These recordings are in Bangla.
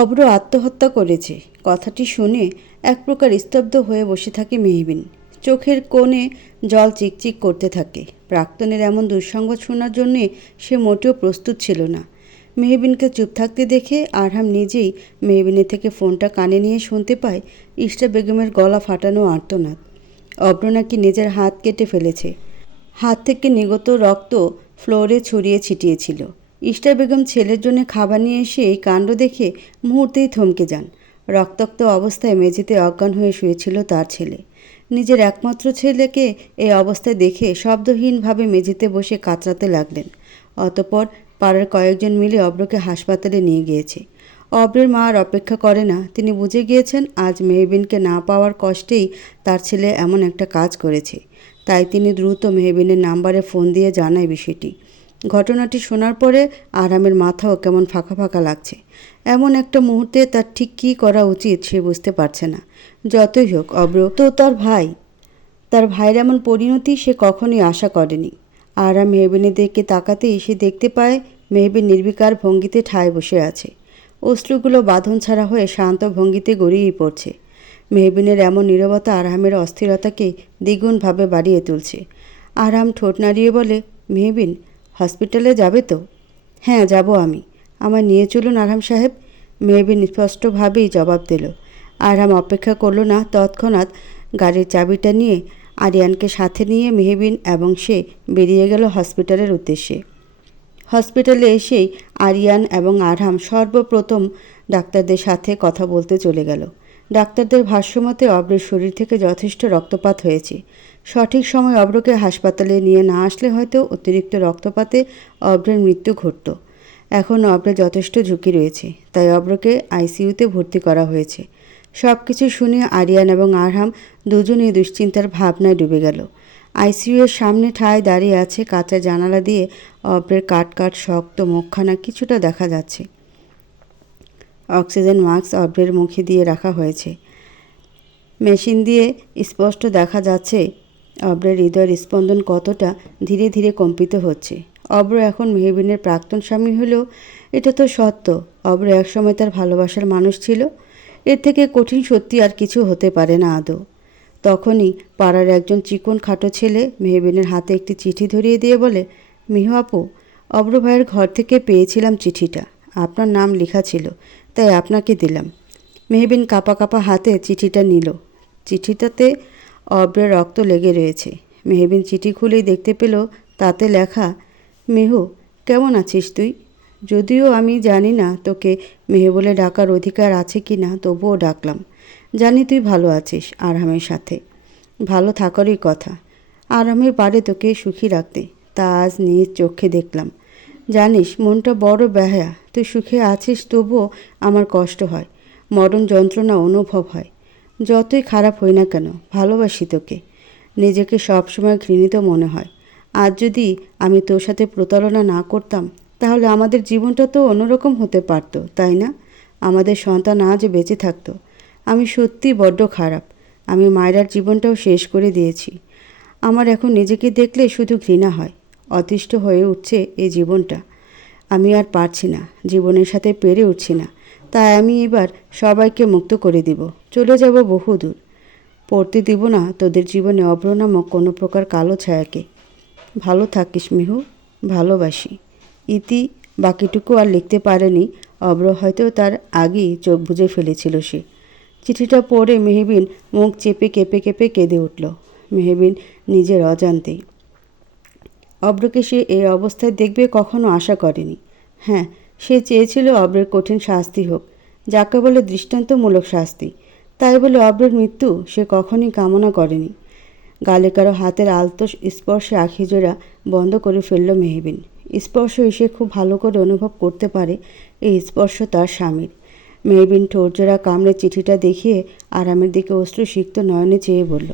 অব্র আত্মহত্যা করেছে কথাটি শুনে এক প্রকার স্তব্ধ হয়ে বসে থাকে মেহবিন। চোখের কোণে জল চিকচিক করতে থাকে। প্রাক্তনের এমন দুঃসংবাদ শোনার জন্যে সে মোটেও প্রস্তুত ছিল না। মেহবিনকে চুপ থাকতে দেখে আরহাম নিজেই মেহবিনের থেকে ফোনটা কানে নিয়ে শুনতে পায় ইশরা বেগমের গলা ফাটানো আর্তনাদ। অব্র নাকি নিজের হাত কেটে ফেলেছে। হাত থেকে নিগত রক্ত ফ্লোরে ছড়িয়ে ছিটিয়েছিল। ইশরা বেগম ছেলের জন্য খাবার নিয়ে এসে এই কাণ্ড দেখে মুহূর্তেই থমকে যান। রক্তাক্ত অবস্থায় মেঝেতে অজ্ঞান হয়ে শুয়েছিল তার ছেলে। নিজের একমাত্র ছেলেকে এই অবস্থায় দেখে শব্দহীনভাবে মেঝেতে বসে কাতরাতে লাগলেন। অতঃপর পাড়ার কয়েকজন মিলে অব্রকে হাসপাতালে নিয়ে গিয়েছে। অব্রের মা আর অপেক্ষা করে না। তিনি বুঝে গিয়েছেন আজ মেহবিনকে না পাওয়ার কষ্টেই তার ছেলে এমন একটা কাজ করেছে। তাই তিনি দ্রুত মেহবিনের নাম্বারে ফোন দিয়ে জানায় বিষয়টি। ঘটনাটি শোনার পরে আরামের মাথাও কেমন ফাঁকা ফাঁকা লাগছে। এমন একটা মুহূর্তে তার ঠিক কী করা উচিত সে বুঝতে পারছে না। যতই হোক অব্র তো তার ভাই। তার ভাইয়ের এমন পরিণতি সে কখনোই আশা করেনি। আরাম মেহবিনের দিকে তাকাতেই সে দেখতে পায় মেহবিন নির্বিকার ভঙ্গিতে ঠায় বসে আছে। অশ্রুগুলো বাঁধন ছাড়া হয়ে শান্ত ভঙ্গিতে গড়িয়েই পড়ছে। মেহবিনের এমন নীরবতা আরহামের অস্থিরতাকে দ্বিগুণভাবে বাড়িয়ে তুলছে। আরহাম ঠোঁট নাড়িয়ে বলে, মেহবিন, হসপিটালে যাবে তো? হ্যাঁ, যাব আমি। আমায় নিয়ে চলুন আরহাম সাহেব। মেহবিন স্পষ্টভাবেই জবাব দিল। আরহাম অপেক্ষা করল না। তৎক্ষণাৎ গাড়ির চাবিটা নিয়ে আরিয়ানকে সাথে নিয়ে মেহবিন এবং সে বেরিয়ে গেল হসপিটালের উদ্দেশ্যে। হসপিটালে এসেই আরিয়ান এবং আরহাম সর্বপ্রথম ডাক্তারদের সাথে কথা বলতে চলে গেল। ডাক্তারদের ভাষ্যমতে অব্রের শরীর থেকে যথেষ্ট রক্তপাত হয়েছে। সঠিক সময় অব্রকে হাসপাতালে নিয়ে না আসলে হয়তো অতিরিক্ত রক্তপাতে অব্রের মৃত্যু ঘটত। এখন অব্রের যথেষ্ট ঝুঁকি রয়েছে, তাই অব্রকে আইসিইউতে ভর্তি করা হয়েছে। সব কিছু শুনে আরিয়ান এবং আরহাম দুজনেই দুশ্চিন্তার ভাবনায় ডুবে গেল। আইসিইউয়ের সামনে ঠায় দাঁড়িয়ে আছে। কাঁচা জানালা দিয়ে অব্রের কাট কাট শক্ত মুখখানা কিছুটা দেখা যাচ্ছে। অক্সিজেন মাস্ক অব্রের মুখে দিয়ে রাখা হয়েছে। মেশিন দিয়ে স্পষ্ট দেখা যাচ্ছে অব্রের হৃদয়ের স্পন্দন কতটা ধীরে ধীরে কম্পিত হচ্ছে। অব্র এখন মেহবিনের প্রাক্তন স্বামী হলেও এটা তো সত্য অব্র একসময় তার ভালোবাসার মানুষ ছিল। এর থেকে কঠিন সত্যি আর কিছু হতে পারে না আদৌ। তখনই পাড়ার একজন চিকন খাটো ছেলে মেহবিনের হাতে একটি চিঠি ধরিয়ে দিয়ে বলে, মিহু আপু, অব্র ভাইয়ের ঘর থেকে পেয়েছিলাম চিঠিটা। আপনার নাম লেখা ছিল, তাই আপনাকে দিলাম। মেহবিন কাঁপা কাঁপা হাতে চিঠিটা নিল। চিঠিটাতে অব্রের রক্ত লেগে রয়েছে। মেহবিন চিঠি খুলেই দেখতে পেল তাতে লেখা, মেহু, কেমন আছিস তুই? যদিও আমি জানি না তোকে মেহু বলে ডাকার অধিকার আছে কি না, তবুও ডাকলাম। জানি তুই ভালো আছিস আরহামের সাথে। ভালো থাকারই কথা। আরহামই পারে তোকে সুখী রাখতে, তা আজ নিজ চোখে দেখলাম। জানিস মনটা বড় বেহায়া। তুই সুখে আছিস তবুও আমার কষ্ট হয়, মরণ যন্ত্রণা অনুভব হয়। যতই খারাপ হই না কেন ভালোবাসি তোকে। নিজেকে সবসময় ঘৃণিত মনে হয়। আজ যদি আমি তোর সাথে প্রতারণা না করতাম তাহলে আমাদের জীবনটা তো অন্যরকম হতে পারত, তাই না? আমাদের সন্তান আজ বেঁচে থাকতো। আমি সত্যি বড্ড খারাপ। আমি মায়েরার জীবনটাও শেষ করে দিয়েছি। আমার এখন নিজেকে দেখলে শুধু ঘৃণা হয়। অতিষ্ঠ হয়ে উঠছে এই জীবনটা। আমি আর পারছি না, জীবনের সাথে পেরে উঠছি না। তাই আমি এবার সবাইকে মুক্ত করে দিব। চলে যাব বহুদূর। পড়তে দিব না তোদের জীবনে অভ্র নামক কোনো প্রকার কালো ছায়াকে। ভালো থাকিস মিহু, ভালোবাসি। ইতি। বাকিটুকু আর লিখতে পারেনি অভ্র। হয়তো তার আগেই চোখ বুজে ফেলেছিল সে। চিঠিটা পড়ে মেহবিন মুখ চেপে কেঁপে কেঁপে কেঁদে উঠল। মেহবিন নিজের অজান্তেই। অভ্রকে সে এই অবস্থায় দেখবে কখনো আশা করেনি। হ্যাঁ, সে চেয়েছিল অভ্রের কঠিন শাস্তি হোক, যাকে বলে দৃষ্টান্তমূলক শাস্তি। তাই বলে অভ্রের মৃত্যু সে কখনই কামনা করেনি। গালে কারো হাতের আলতো স্পর্শে আখিজোড়া বন্ধ করে ফেলল মেহবিন। স্পর্শ সে খুব ভালো করে অনুভব করতে পারে এই স্পর্শ তার স্বামীর। মেহবিন ঠোঁটজোড়া কামড়ে চিঠিটা দেখিয়ে আরামের দিকে অশ্রুসিক্ত নয়নে চেয়ে বলল,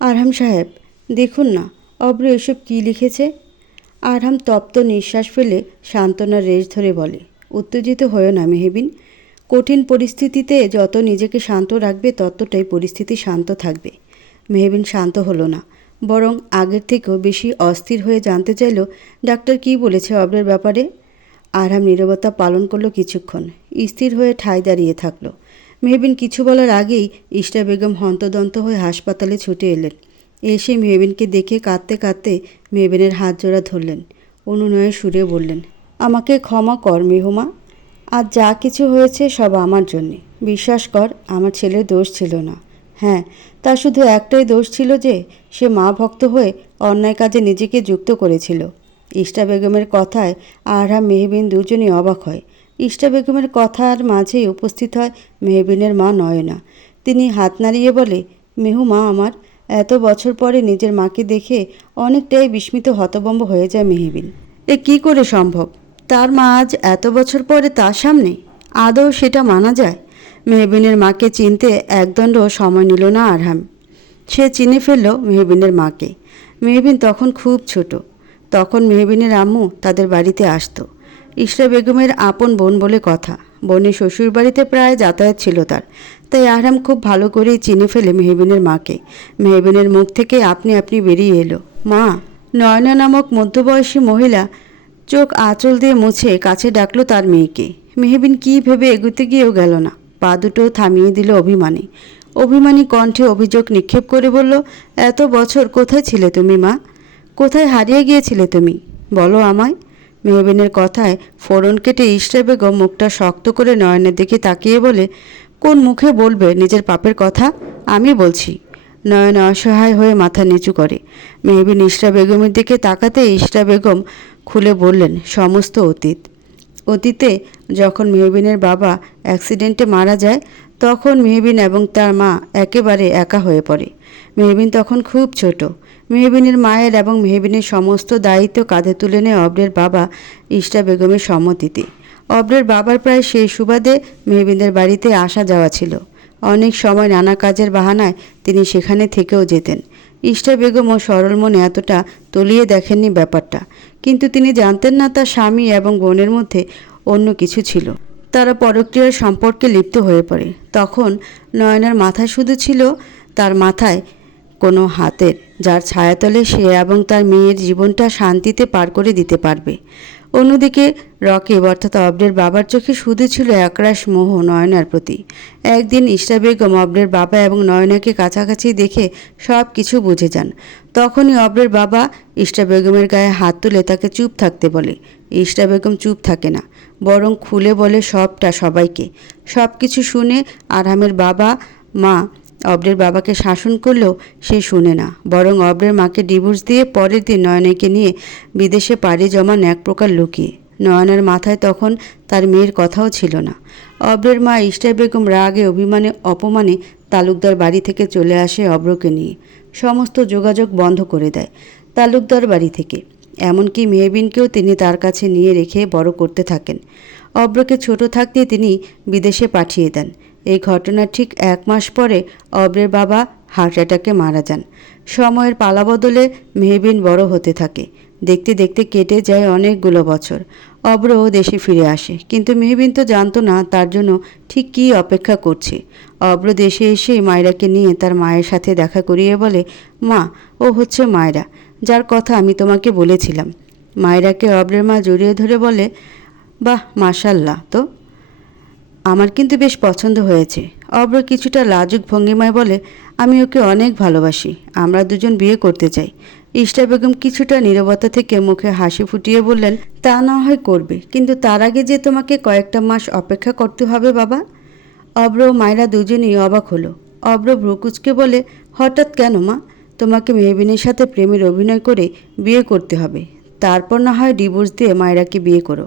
আরহাম সাহেব, দেখুন না অভ্র এসব কী লিখেছে। আরহাম তপ্ত নিঃশ্বাস ফেলে সান্ত্বনার রেশ ধরে বলে, উত্তেজিত হয়েও না মেহবিন। কঠিন পরিস্থিতিতে যত নিজেকে শান্ত রাখবে ততটাই পরিস্থিতি শান্ত থাকবে। মেহবিন শান্ত হলো না, বরং আগের থেকেও বেশি অস্থির হয়ে জানতে চাইল ডাক্তার কী বলেছে অভ্রের ব্যাপারে। আরহাম নীরবতা পালন করলো কিছুক্ষণ, স্থির হয়ে ঠায় দাঁড়িয়ে থাকলো। মেহবিন কিছু বলার আগেই ইশরা বেগম হন্তদন্ত হয়ে হাসপাতালে ছুটে এলেন। এসে মেহবিনকে দেখে কাঁদতে কাঁদতে মেহবিনের হাত জোড়া ধরলেন। অনুনয়ের সুরে বললেন, আমাকে ক্ষমা কর মেহুমা, আজ যা কিছু হয়েছে সব আমার জন্যে। বিশ্বাস কর, আমার ছেলের দোষ ছিল না। হ্যাঁ, তার শুধু একটাই দোষ ছিল যে সে মা ভক্ত হয়ে অন্যায় কাজে নিজেকে যুক্ত করেছিল। ইশরা বেগমের কথায় আরহাম মেহবিন দুজনই অবাক হয়। ইশরা বেগমের কথার মাঝেই উপস্থিত হয় মেহবিনের মা নয়না। তিনি হাত নাড়িয়ে বলে, মেহুমা আমার। এত বছর পরে নিজের মাকে দেখে অনেকটাই বিস্মিত হতভম্ব হয়ে যায় মেহবিন। এ কি করে সম্ভব? তার মা আজ এত বছর পরে তার সামনে? আদৌ সেটা মানা যায়? মেহবিনের মাকে চিনতে একদণ্ড সময় নিল না আরহাম। সে চিনে ফেলল মেহবিনের মাকে। মেহবিন তখন খুব ছোট। তখন মেহবিনের আম্মু তাদের বাড়িতে আসতো। ইশরা বেগমের আপন বোন বলে কথা। বোনের শ্বশুর বাড়িতে প্রায় যাতায়াত ছিল তার। তাই আরহাম খুব ভালো করেই চিনে ফেলে মেহবিনের মাকে। মেহবিনের মুখ থেকে আপনি আপনি বেরিয়ে এলো, মা। নয়না নামক মধ্যবয়সী মহিলা চোখ আঁচল দিয়ে মুছে কাছে ডাকলো তার মেয়েকে। মেহবিন কী ভেবে এগুতে গিয়েও গেল না, পা দুটো থামিয়ে দিল অভিমানী। অভিমানী কণ্ঠে অভিযোগ নিক্ষেপ করে বলল, এত বছর কোথায় ছিলে তুমি মা? কোথায় হারিয়ে গিয়েছিলে তুমি? বলো আমায়। মেহবিনের কথায় ফোড়ন কেটে ইশরা বেগম মুখটা শক্ত করে নয়নের দিকে তাকিয়ে বলে, কোন মুখে বলবে নিজের পাপের কথা? আমি বলছি। নয়ন অসহায় হয়ে মাথা নিচু করে। মেহবিন ইশরা বেগমের দিকে তাকাতে ইশরা বেগম খুলে বললেন সমস্ত অতীত। অতীতে যখন মেহবিনের বাবা অ্যাক্সিডেন্টে মারা যায়, তখন মেহবিন এবং তার মা একেবারে একা হয়ে পড়ে। মেহবিন তখন খুব ছোট। মেহবিনের মায়ের এবং মেহবিনের সমস্ত দায়িত্ব কাঁধে তুলে নেয় অবরের বাবা ইশরা বেগমের সম্মতিতে। অবরের বাবার প্রায় সেই সুবাদে মেহবিনের বাড়িতে আসা যাওয়া ছিল। অনেক সময় নানা কাজের বাহানায় তিনি সেখানে থেকেও যেতেন। ইশরা বেগমও সরল মনে এতটা তলিয়ে দেখেননি ব্যাপারটা। কিন্তু তিনি জানতেন না তার স্বামী এবং বোনের মধ্যে অন্য কিছু ছিল। তারা পরক্রিয়ার সম্পর্কে লিপ্ত হয়ে পড়ে। তখন নয়নার মাথায় শুধু ছিল তার মাথায় কোনো হাতের, যার ছায়াতলে সে এবং তার মেয়ের জীবনটা শান্তিতে পার করে দিতে পারবে। অন্যদিকে রকিব অর্থাৎ অবরের বাবার চোখে শুধু ছিল একরাশ মোহ নয়নার প্রতি। একদিন ইশরা বেগম অবরের বাবা এবং নয়নাকে কাছাকাছি দেখে সব কিছু বুঝে যান। তখনই অবরের বাবা ইশরা বেগমের গায়ে হাত তুলে তাকে চুপ থাকতে বলে। ইশরা বেগম চুপ থাকে না, বরং খুলে বলে সবটা সবাইকে। সব কিছু শুনে আরহামের বাবা মা অবরের বাবাকে শাসন করলেও সে শুনে না, বরং অবরের মাকে ডিভোর্স দিয়ে পরের দিন নয়নাকে নিয়ে বিদেশে পাড়ি জমান এক প্রকার লুকিয়ে। নয়নার মাথায় তখন তার মেয়ের কথাও ছিল না। অবরের মা ইশরা বেগম রাগে অভিমানে অপমানে তালুকদার বাড়ি থেকে চলে আসে অব্রকে নিয়ে। সমস্ত যোগাযোগ বন্ধ করে দেয় তালুকদার বাড়ি থেকে। এমনকি মেহবিনকেও তিনি তার কাছে নিয়ে রেখে বড় করতে থাকেন। অব্রকে ছোট থাকতে তিনি বিদেশে পাঠিয়ে দেন। এই ঘটনার ঠিক 1 মাস পরে অব্রের বাবা হার্ট অ্যাটাকে মারা যান। সময়ের পালাবদলে মেহবিন বড় হতে থাকে। দেখতে দেখতে কেটে যায় অনেকগুলো বছর। অব্রও দেশে ফিরে আসে, কিন্তু মেহবিন তো জানতো না তার জন্য ঠিক কী অপেক্ষা করছে। অব্র দেশে এসে মায়রাকে নিয়ে তার মায়ের সাথে দেখা করিয়ে বলে, মা, ও হচ্ছে মায়রা, যার কথা আমি তোমাকে বলেছিলাম। মায়রাকে অব্রের মা জড়িয়ে ধরে বলে, বাহ, মাশাল্লাহ, তো আমার কিন্তু বেশ পছন্দ হয়েছে। অব্র কিছুটা লাজুক ভঙ্গিমায় বলে, আমি ওকে অনেক ভালোবাসি, আমরা দুজন বিয়ে করতে চাই। ইশরা বেগম কিছুটা নীরবতা থেকে মুখে হাসি ফুটিয়ে বললেন, তা না হয় করবে, কিন্তু তার আগে যে তোমাকে কয়েকটা মাস অপেক্ষা করতে হবে বাবা। অব্র ও মায়রা দুজনেই অবাক হলো। অব্র ভ্রুকুচকে বলে, হঠাৎ কেন মা? তোমাকে মেহবিনের সাথে প্রেমের অভিনয় করে বিয়ে করতে হবে, তারপর না হয় ডিভোর্স দিয়ে মায়রাকে বিয়ে করো।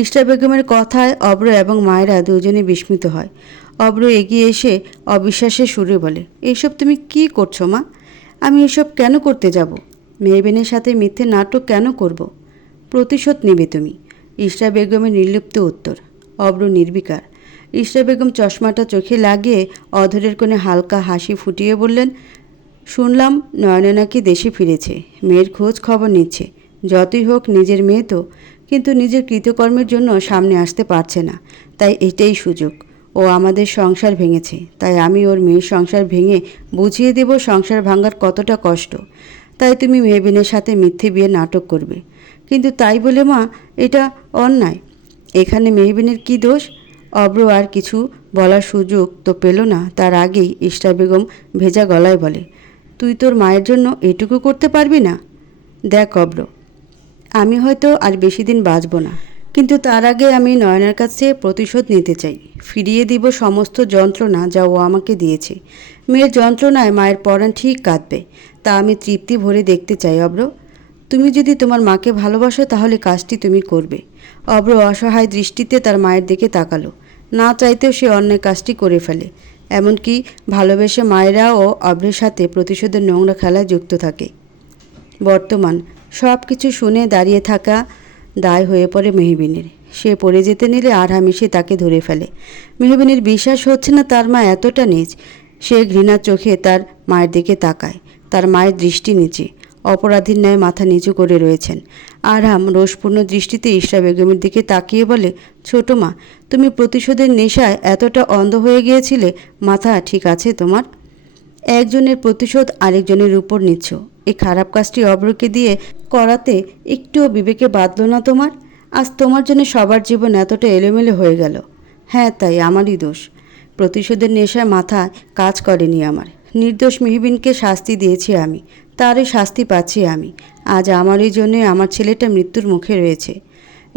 ইশরা বেগমের কথায় অব্র এবং মায়রা দুজনে বিস্মিত হয়। অব্র এগিয়ে এসে অবিশ্বাসের সুরে বলে, এইসব তুমি কি করছো মা? আমি এসব কেন করতে যাব? মেহবিনের সাথে মিথ্যে নাটক কেন করব? প্রতিশোধ নেবে তুমি। ইশরা বেগমের নির্লিপ্ত উত্তর। অব্র নির্বিকার। ইশরা বেগম চশমাটা চোখে লাগিয়ে অধরের কোণে হালকা হাসি ফুটিয়ে বললেন, শুনলাম নয়না নাকি দেশে ফিরেছে, মেয়ের খোঁজ খবর নিচ্ছে। যতই হোক নিজের মেয়ে তো, কিন্তু নিজের কৃতকর্মের জন্য সামনে আসতে পারছে না। তাই এটাই সুযোগ। ও আমাদের সংসার ভেঙেছে, তাই আমি ওর মেয়ের সংসার ভেঙে বুঝিয়ে দেব সংসার ভাঙার কতটা কষ্ট। তাই তুমি মেহবিনের সাথে মিথ্যে বিয়ে নাটক করবে। কিন্তু তাই বলে মা, এটা অন্যায়। এখানে মেহবিনের কী দোষ? অব্র আর কিছু বলার সুযোগ তো পেল না, তার আগেই ইশরা বেগম ভেজা গলায় বলে, তুই তোর মায়ের জন্য এটুকু করতে পারবি না? দেখ অব্র, আমি হয়তো আর বেশি দিন বাঁচব না, কিন্তু তার আগে আমি নয়নার কাছে প্রতিশোধ নিতে চাই। ফিরিয়ে দিব সমস্ত যন্ত্রণা যা ও আমাকে দিয়েছে। মেয়ের যন্ত্রণায় মায়ের পরাণ ঠিক কাঁদবে, তা আমি তৃপ্তি ভরে দেখতে চাই। অব্র, তুমি যদি তোমার মাকে ভালোবাসো তাহলে কাজটি তুমি করবে। অব্র অসহায় দৃষ্টিতে তার মায়ের দিকে তাকালো। না চাইতেও সে অন্যায় কাজটি করে ফেলে। এমনকি ভালোবেসে মায়েরাও অব্রের সাথে প্রতিশোধের নোংরা খেলায় যুক্ত থাকে। বর্তমান সব কিছু শুনে দাঁড়িয়ে থাকা দায় হয়ে পড়ে মেহবিনের। সে পড়ে যেতে নিলে আরহাম এসে তাকে ধরে ফেলে। মেহবিনের বিশ্বাস হচ্ছে না তার মা এতটা নীচ। সে ঘৃণার চোখে তার মায়ের দিকে তাকায়। তার মায়ের দৃষ্টি নিচে, অপরাধীর ন্যায় মাথা নিচু করে রয়েছেন। আরহাম রোষপূর্ণ দৃষ্টিতে ইশরা বেগমের দিকে তাকিয়ে বলে, ছোট মা, তুমি প্রতিশোধের নেশায় এতটা অন্ধ হয়ে গিয়েছিলে, মাথা ঠিক আছে তোমার? একজনের প্রতিশোধ আরেকজনের উপর নিচ্ছ। এই খারাপ কাজটি অব্রকে দিয়ে করাতে একটুও বিবেকে বাঁধল না তোমার? আজ তোমার জন্য সবার জীবন এতটা এলোমেলো হয়ে গেল। হ্যাঁ, তাই আমারই দোষ। প্রতিশোধের নেশায় মাথা কাজ করেনি আমার। নির্দোষ মেহবিনকে শাস্তি দিয়েছি আমি, তারই শাস্তি পাচ্ছি আমি। আজ আমারই জন্যে আমার ছেলেটা মৃত্যুর মুখে রয়েছে।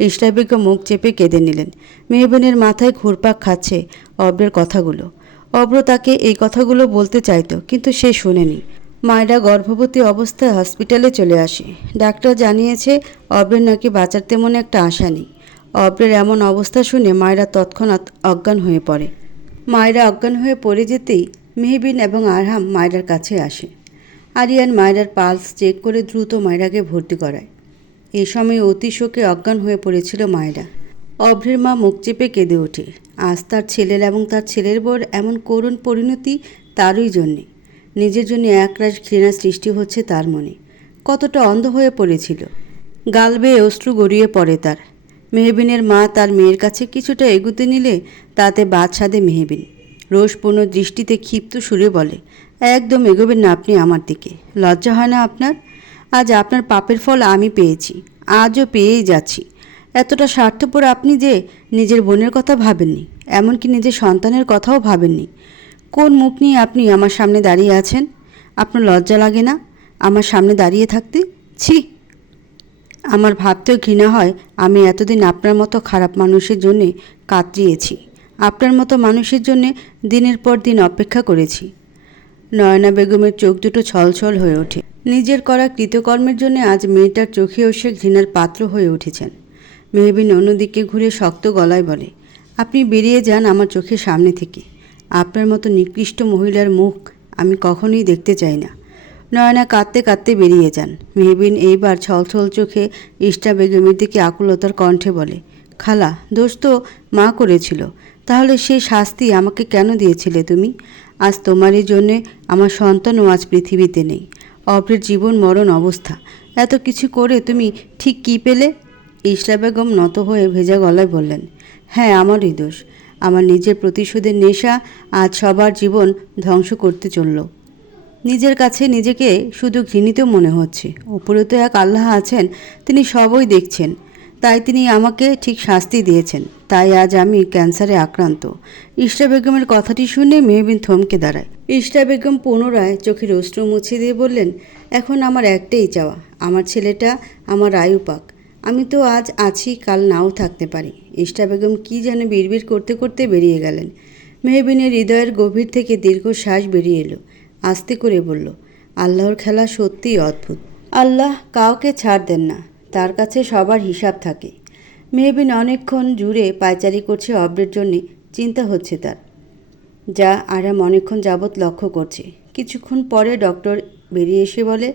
ইশরা বেগম মুখ চেপে কেঁদে নিলেন। মেহবিনের মাথায় ঘুরপাক খাচ্ছে অব্রের কথাগুলো। অব্র তাকে এই কথাগুলো বলতে চাইতো, কিন্তু সে শোনেনি। মায়েরা গর্ভবতী অবস্থায় হসপিটালে চলে আসে। ডাক্তার জানিয়েছে অব্রের নাকি বাঁচার তেমন একটা আশা নেই। অব্রের এমন অবস্থা শুনে মায়েরা তৎক্ষণাৎ অজ্ঞান হয়ে পড়ে। মায়েরা অজ্ঞান হয়ে পড়ে যেতেই মেহবিন এবং আরহাম মায়েরার কাছে আসে। আরিয়ান মায়েরার পালস চেক করে দ্রুত মায়েরাকে ভর্তি করায়। এই সময় অতি শোকে অজ্ঞান হয়ে পড়েছিল মায়েরা। অভ্রের মা মুখ চেপে কেঁদে ওঠে। আজ তার ছেলের এবং তার ছেলের বর এমন করুণ পরিণতি তারই জন্যে। নিজের জন্য একরাশ ঘৃণা সৃষ্টি হচ্ছে তার মনে। কতটা অন্ধ হয়ে পড়েছিল। গাল বেয়ে অশ্রু গড়িয়ে পড়ে তার। মেহবিনের মা তার মেয়ের কাছে কিছুটা এগুতে নিলে তাতে বাদ সাধে মেহবিন। রোষপূর্ণ দৃষ্টিতে ক্ষিপ্ত সুরে বলে, একদম এগোবেন না আপনি আমার দিকে। লজ্জা হয় না আপনার? আজ আপনার পাপের ফল আমি পেয়েছি, আজও পেয়েই যাচ্ছি। এতটা স্বার্থপর আপনি যে নিজের বোনের কথা ভাবেননি, এমনকি নিজের সন্তানের কথাও ভাবেননি। কোন মুখ নিয়ে আপনি আমার সামনে দাঁড়িয়ে আছেন? আপনার লজ্জা লাগে না আমার সামনে দাঁড়িয়ে থাকতে? ছি! আমার ভাবতেও ঘৃণা হয় আমি এতদিন আপনার মতো খারাপ মানুষের জন্যে কাতরিয়েছি। আপনার মতো মানুষের জন্যে দিনের পর দিন অপেক্ষা করেছি। নয়না বেগমের চোখ দুটো ছলছল হয়ে ওঠে। নিজের করা কৃতকর্মের জন্য আজ মেয়েটার চোখেও সে ঘৃণার পাত্র হয়ে উঠেছেন। মেহবিন অন্যদিকে ঘুরে শক্ত গলায় বলে, আপনি বেরিয়ে যান আমার চোখের সামনে থেকে। আপনার মতো নিকৃষ্ট মহিলার মুখ আমি কখনোই দেখতে চাই না। নয়না কাঁদতে কাঁদতে বেরিয়ে যান। মেহবিন এইবার ছলছল চোখে ইশরা বেগমের দিকে আকুলতার কণ্ঠে বলে, খালা, দোষ তো মা করেছিল, তাহলে সেই শাস্তি আমাকে কেন দিয়েছিলে তুমি? আজ তোমারই জন্যে আমার সন্তানও আজ পৃথিবীতে নেই। অপরের জীবন মরণ অবস্থা, এত কিছু করে তুমি ঠিক কী পেলে? ইশরা বেগম নত হয়ে ভেজা গলায় বললেন, হ্যাঁ, আমারই দোষ। আমার নিজের প্রতিশোধের নেশা আজ সবার জীবন ধ্বংস করতে চলল। নিজের কাছে নিজেকে শুধু ঘৃণিত মনে হচ্ছে। উপরে তো এক আল্লাহ আছেন, তিনি সবই দেখছেন। তাই তিনি আমাকে ঠিক শাস্তি দিয়েছেন। তাই আজ আমি ক্যান্সারে আক্রান্ত। ইশরা বেগমের কথাটি শুনে মেহবিন থমকে দাঁড়ায়। ইশরা বেগম পুনরায় চোখের অশ্রু মুছে দিয়ে বললেন, এখন আমার একটাই চাওয়া, আমার ছেলেটা আমার আয়ু পাক। আমি তো আজ আছি, কাল নাও থাকতে পারি। ইশরা বেগম কী যেন বিড়বিড় করতে করতে বেরিয়ে গেলেন। মেহবিনের হৃদয়ের গভীর থেকে দীর্ঘশ্বাস বেরিয়ে এলো। আস্তে করে বলল, আল্লাহর খেলা সত্যিই অদ্ভুত। আল্লাহ কাউকে ছাড় দেন না, তার কাছে সবার হিসাব থাকে। মেহবিন অনেকক্ষণ জুড়ে পায়চারি করছে অব্রের জন্যে। চিন্তা হচ্ছে তার, যা আরাম অনেকক্ষণ যাবৎ লক্ষ্য করছে। কিছুক্ষণ পরে ডক্টর বেরিয়ে এসে বলে,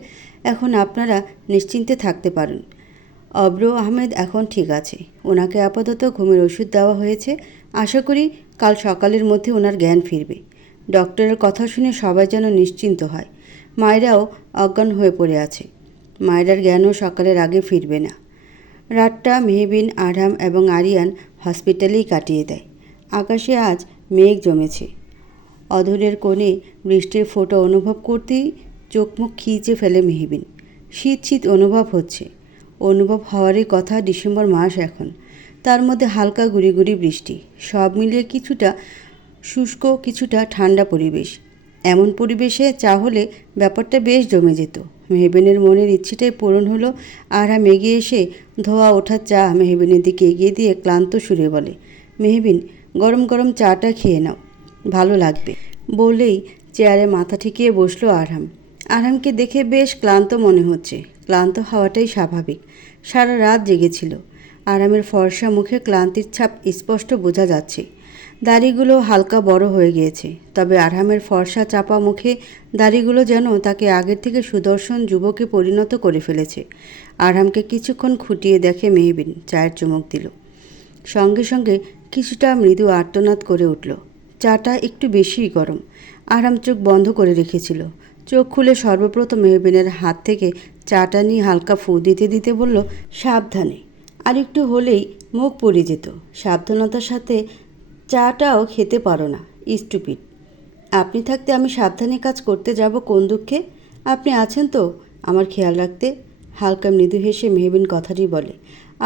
এখন আপনারা নিশ্চিন্তে থাকতে পারেন। অব্র আহমেদ এখন ঠিক আছে। ওনাকে আপাতত ঘুমের ওষুধ দেওয়া হয়েছে। আশা করি কাল সকালের মধ্যে ওনার জ্ঞান ফিরবে। ডক্টরের কথা শুনে সবাই যেন নিশ্চিন্ত হয়। মায়েরাও অজ্ঞান হয়ে পড়ে আছে। মায়েরার জ্ঞানও সকালের আগে ফিরবে না। রাতটা মেহবিন, আরহাম এবং আরিয়ান হসপিটালেই কাটিয়ে দেয়। আকাশে আজ মেঘ জমেছে। অধরের কোণে বৃষ্টির ফোঁটা অনুভব করতেই চোখ মুখ খিঁচে ফেলে মেহবিন। শীত শীত অনুভব হচ্ছে। অনুভব হওয়ারই কথা, ডিসেম্বর মাস এখন। তার মধ্যে হালকা গুড়ি গুড়ি বৃষ্টি, সব মিলিয়ে কিছুটা শুষ্ক কিছুটা ঠান্ডা পরিবেশ। এমন পরিবেশে চা হলে ব্যাপারটা বেশ জমে যেত। মেহবিনের মনের ইচ্ছেটাই পূরণ হলো। আরহাম এগিয়ে এসে ধোয়া ওঠা চা মেহবিনের দিকে এগিয়ে দিয়ে ক্লান্ত সুরে বলে, মেহবিন, গরম গরম চাটা খেয়ে নাও, ভালো লাগবে। বলেই চেয়ারে মাথা ঠেকিয়ে বসলো আরহাম। আরহামকে দেখে বেশ ক্লান্ত মনে হচ্ছে। ক্লান্ত হওয়াটাই স্বাভাবিক, সারা রাত জেগেছিল। আরহামের ফর্সা মুখে ক্লান্তির ছাপ স্পষ্ট বোঝা যাচ্ছে। দাড়িগুলো হালকা বড় হয়ে গিয়েছে, তবে আরহামের ফর্সা চাপা মুখে দাড়িগুলো যেন তাকে আগের থেকে সুদর্শন যুবকে পরিণত করে ফেলেছে। আরহামকে কিছুক্ষণ খুঁটিয়ে দেখে মেহবিন চায়ের চুমুক দিল। সঙ্গে সঙ্গে কিছুটা মৃদু আর্তনাদ করে উঠল। চাটা একটু বেশিই গরম। আরহাম চোখ বন্ধ করে রেখেছিল। চোখ খুলে সর্বপ্রথম মেহবিনের হাত থেকে চাটা নিয়ে হালকা ফু দিতে দিতে বলল, সাবধানে, আর একটু হলেই মুখ পড়ে যেত। সাবধানতার সাথে চাটাও খেতে পারো না, স্টুপিড। আপনি থাকতে আমি সাবধানে কাজ করতে যাব কোন দুঃখে? আপনি আছেন তো আমার খেয়াল রাখতে। হালকা মৃদু হেসে মেহবিন কথাটি বলে।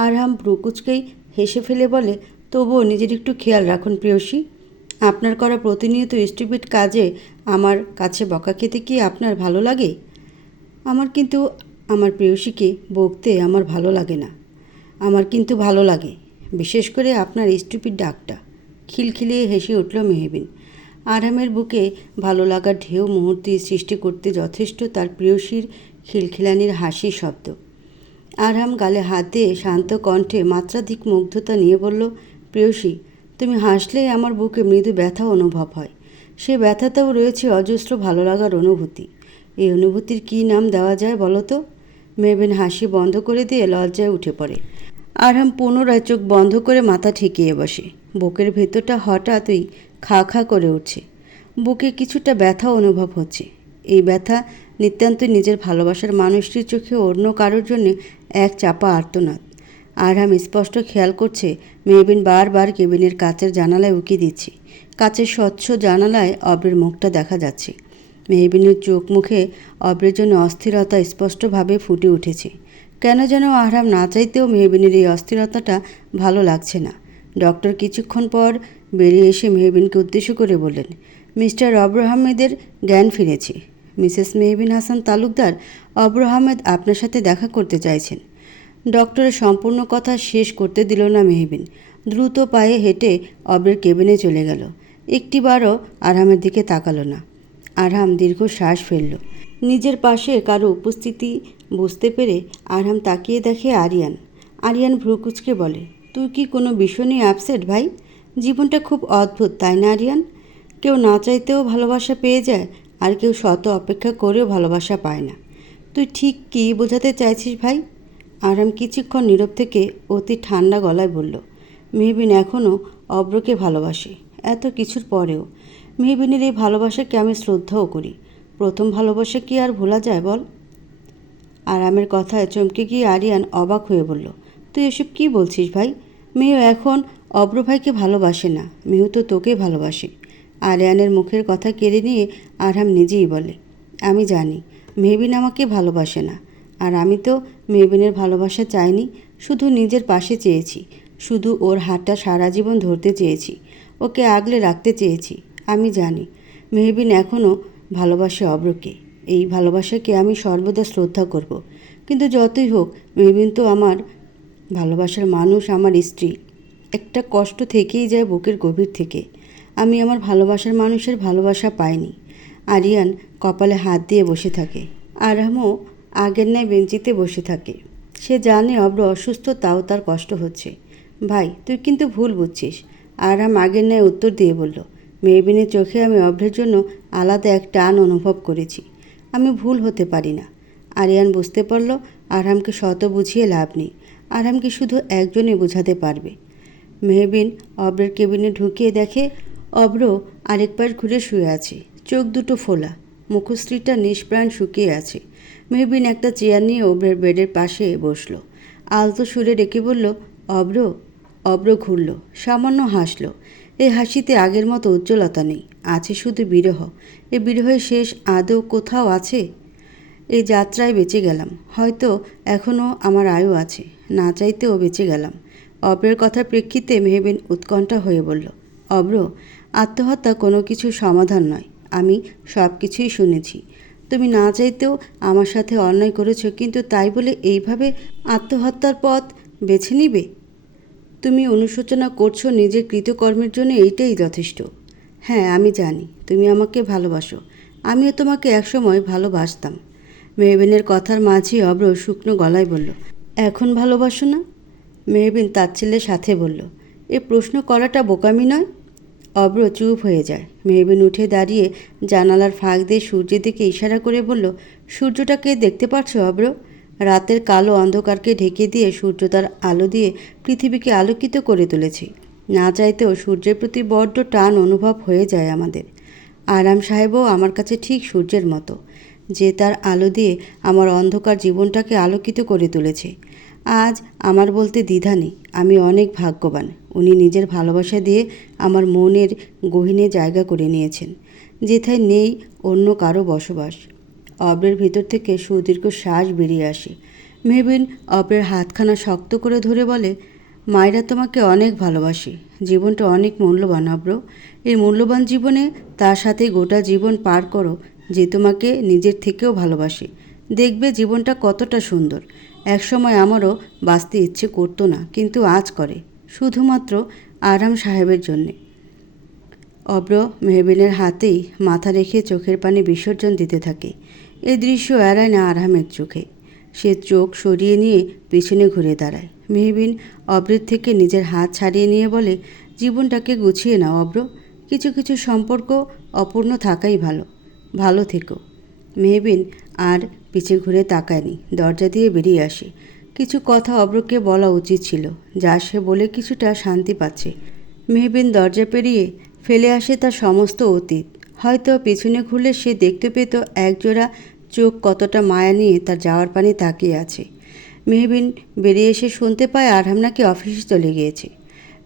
আরহাম ভ্রুকুচকেই হেসে ফেলে বলে, তবুও নিজের একটু খেয়াল রাখুন প্রেয়সী। আপনার করা প্রতিনিয়ত স্টুপিড কাজে আমার কাছে বকা খেতে কি আপনার ভালো লাগে? আমার কিন্তু আমার প্রেয়সীকে বকতে আমার ভালো লাগে না। আমার কিন্তু ভালো লাগে, বিশেষ করে আপনার স্টুপিড ডাকটা। খিলখিলিয়ে হেসে উঠল মেহবিন। আরহামের বুকে ভালো লাগার ঢেউ মুহূর্তে সৃষ্টি করতে যথেষ্ট তার প্রেয়সীর খিলখিলানির হাসির শব্দ। আরহাম গালে হাত দিয়ে শান্ত কণ্ঠে মাত্রাধিক মুগ্ধতা নিয়ে বলল, প্রেয়সী, তুমি হাসলেই আমার বুকে মৃদু ব্যথা অনুভব হয়। সে ব্যথাতেও রয়েছে অজস্র ভালো লাগার অনুভূতি। এই অনুভূতির কী নাম দেওয়া যায় বলো তো? মেহবিন হাসি বন্ধ করে দিয়ে লজ্জায় উঠে পড়ে। আরহাম পুনরায় চোখ বন্ধ করে মাথা ঠেকিয়ে বসে। বুকের ভেতরটা হঠাৎই খা খা করে উঠছে। বুকে কিছুটা ব্যথা অনুভব হচ্ছে। এই ব্যথা নিতান্তই নিজের ভালোবাসার মানুষটির চোখে অন্য কারোর জন্য এক চাপা আর্তনাদ। আরহাম স্পষ্ট খেয়াল করছে মেহবিন বারবার কেবিনের কাচের জানালায় উকি দিচ্ছে। কাচের স্বচ্ছ জানালায় অব্রের মুখটা দেখা যাচ্ছে। মেহবিনের চোখ মুখে অব্রের জন্য অস্থিরতা স্পষ্টভাবে ফুটে উঠেছে। কেন যেন আরহাম না চাইতেও মেহবিনের এই অস্থিরতাটা ভালো লাগছে না। ডক্টর কিছুক্ষণ পর বেরিয়ে এসে মেহবিনকে উদ্দেশ্য করে বললেন, মিস্টার অব্র আহমেদের জ্ঞান ফিরেছে। মিসেস মেহবিন হাসান তালুকদার অব্র আহমেদ আপনার সাথে দেখা করতে চাইছেন। ডক্টরের সম্পূর্ণ কথা শেষ করতে দিল না মেহবিন। দ্রুত পায়ে হেঁটে অব্রের কেবিনে চলে গেল। একটিবারও আরহামের দিকে তাকালো না। আরহাম দীর্ঘ শ্বাস ফেলল। নিজের পাশে কারো উপস্থিতি বুঝতে পেরে আরহাম তাকিয়ে দেখে আরিয়ান। আরিয়ান ভ্রুকুচকে বলে, তুই কি কোনো বিষয় নিয়ে আপসেট ভাই? জীবনটা খুব অদ্ভুত, তাই না আরিয়ান? কেউ না চাইতেও ভালোবাসা পেয়ে যায়, আর কেউ শত অপেক্ষা করেও ভালোবাসা পায় না। তুই ঠিক কী বোঝাতে চাইছিস ভাই? আরহাম কিছুক্ষণ নীরব থেকে অতি ঠান্ডা গলায় বলল, মেহবিন এখনও অব্রকে ভালোবাসে, এত কিছুর পরেও। মেহবিনের এই ভালোবাসাকে আমি শ্রদ্ধাও করি। প্রথম ভালোবাসা কি আর ভোলা যায় বল? আরামের কথায় চমকে গিয়ে আরিয়ান অবাক হয়ে বলল, তুই এসব কী বলছিস ভাই? মেয়েও এখন অব্র ভাইকে ভালোবাসে না, মেয়েও তো তোকে ভালোবাসে। আরিয়ানের মুখের কথা কেড়ে নিয়ে আরহাম নিজেই বলে, আমি জানি মেহবিন আমাকে ভালোবাসে না, আর আমি তো মেহবিনের ভালোবাসা চাইনি, শুধু নিজের পাশে চেয়েছি, শুধু ওর হাতটা সারা জীবন ধরতে চেয়েছি, ওকে আগলে রাখতে চেয়েছি। আমি জানি মেহবিন এখনও ভালোবাসে অব্রকে। এই ভালোবাসাকে আমি সর্বদা শ্রদ্ধা করব। কিন্তু যতই হোক মেহবিন তো আমার ভালোবাসার মানুষ, আমার স্ত্রী। একটা কষ্ট থেকেই যায় বুকের গভীর থেকে। আমি আমার ভালোবাসার মানুষের ভালোবাসা পাইনি। আরিয়ান কপালে হাত দিয়ে বসে থাকে। আরহামও আগের ন্যায় বেঞ্চিতে বসে থাকে। সে জানে অব্র অসুস্থ, তাও তার কষ্ট হচ্ছে। ভাই, তুই কিন্তু ভুল বুঝছিস। আরহাম আগের ন্যায় উত্তর দিয়ে বলল, মেহবিনের চোখে আমি অভ্রের জন্য আলাদা এক টান অনুভব করেছি। আমি ভুল হতে পারি না। আরিয়ান বুঝতে পারল আরহামকে শত বুঝিয়ে লাভ নেই। আরহামকে শুধু একজনই বোঝাতে পারবে। মেহবিন অব্রের কেবিনে ঢুকিয়ে দেখে অব্র আরেক পাশ ঘুরে শুয়ে আছে, চোখ দুটো ফোলা, মুখশ্রীটা নিষ্প্রাণ শুকিয়ে আছে। মেহবিন একটা চেয়ার নিয়ে অব্রের বেডের পাশে বসল। আলতো সুরে ডেকে বলল, অব্র। অব্র ঘুরল, সামান্য হাসল। এই হাসিতে আগের মতো উজ্জ্বলতা নেই, আছে শুধু বিরহ। এই বিরহের শেষ আদৌ কোথাও আছে? এই যাত্রায় বেঁচে গেলাম, হয়তো এখনও আমার আয়ু আছে, না চাইতেও বেঁচে গেলাম। অব্রের কথার প্রেক্ষিতে মেহবিন উৎকণ্ঠা হয়ে বলল, অব্র, আত্মহত্যা কোনো কিছুর সমাধান নয়। আমি সব কিছুই শুনেছি। তুমি না চাইতেও আমার সাথে অন্যায় করেছ, কিন্তু তাই বলে এইভাবে আত্মহত্যার পথ বেছে নিবে? তুমি অনুশোচনা করছো নিজের কৃতকর্মের জন্য, এইটাই যথেষ্ট। হ্যাঁ, আমি জানি তুমি আমাকে ভালোবাসো। আমিও তোমাকে একসময় ভালোবাসতাম। মেহবিনের কথার মাঝে অব্র শুকনো গলায় বলল, এখন ভালোবাসো না? মেহবিন তাচ্ছিল্যের সাথে বলল, এ প্রশ্ন করাটা বোকামি নয়? অব্র চুপ হয়ে যায়। মেহবিন উঠে দাঁড়িয়ে জানালার ফাঁক দিয়ে সূর্যের দিকে ইশারা করে বলল, সূর্যটাকে দেখতে পাচ্ছ অব্র? রাতের কালো অন্ধকারকে ঢেকে দিয়ে সূর্য তার আলো দিয়ে পৃথিবীকে আলোকিত করে তুলেছে। না চাইতেও সূর্যের প্রতি বড্ড টান অনুভব হয়ে যায় আমাদের। আরাম সাহেবও আমার কাছে ঠিক সূর্যের মতো, যে তার আলো দিয়ে আমার অন্ধকার জীবনটাকে আলোকিত করে তুলেছে। আজ আমার বলতে দ্বিধা নেই, আমি অনেক ভাগ্যবান। উনি নিজের ভালোবাসা দিয়ে আমার মনের গহীনে জায়গা করে নিয়েছেন, যেথায় নেই অন্য কারো বসবাস। অব্রের ভিতর থেকে সুদীর্ঘ শ্বাস বেরিয়ে আসে। মেহবিন অব্রের হাতখানা শক্ত করে ধরে বলে, মায়েরা তোমাকে অনেক ভালোবাসে। জীবনটা অনেক মূল্যবান অব্র। এই মূল্যবান জীবনে তার সাথে গোটা জীবন পার করো যে তোমাকে নিজের থেকেও ভালোবাসে। দেখবে জীবনটা কতটা সুন্দর। একসময় আমারও বাঁচতে ইচ্ছে করতো না, কিন্তু আজ করে, শুধুমাত্র আরাম সাহেবের জন্যে। অব্র মেহবিনের হাতেই মাথা রেখে চোখের পানি বিসর্জন দিতে থাকে। এই দৃশ্য এড়ায় না আরামের চোখে। সে চোখ সরিয়ে নিয়ে পিছনে ঘুরে দাঁড়ায়। মেহবিন অব্রের থেকে নিজের হাত ছাড়িয়ে নিয়ে বলে, জীবনটাকে গুছিয়ে নাও অব্র। কিছু কিছু সম্পর্ক অপূর্ণ থাকাই ভালো। ভালো থেকো। মেহবিন আর পিছে ঘুরে তাকায়নি, দরজা দিয়ে বেরিয়ে আসে। কিছু কথা অব্রকে বলা উচিত ছিল, যা সে বলে কিছুটা শান্তি পাচ্ছে। মেহবিন দরজা পেরিয়ে ফেলে আসে তার সমস্ত অতীত। হয়তো পিছনে ঘুরলে সে দেখতে পেত একজোড়া চোখ কতটা মায়া নিয়ে তার যাওয়ার পানি তাকিয়ে আছে। মেহবিন বেরিয়ে এসে শুনতে পায় আরহাম নাকি অফিসে চলে গিয়েছে।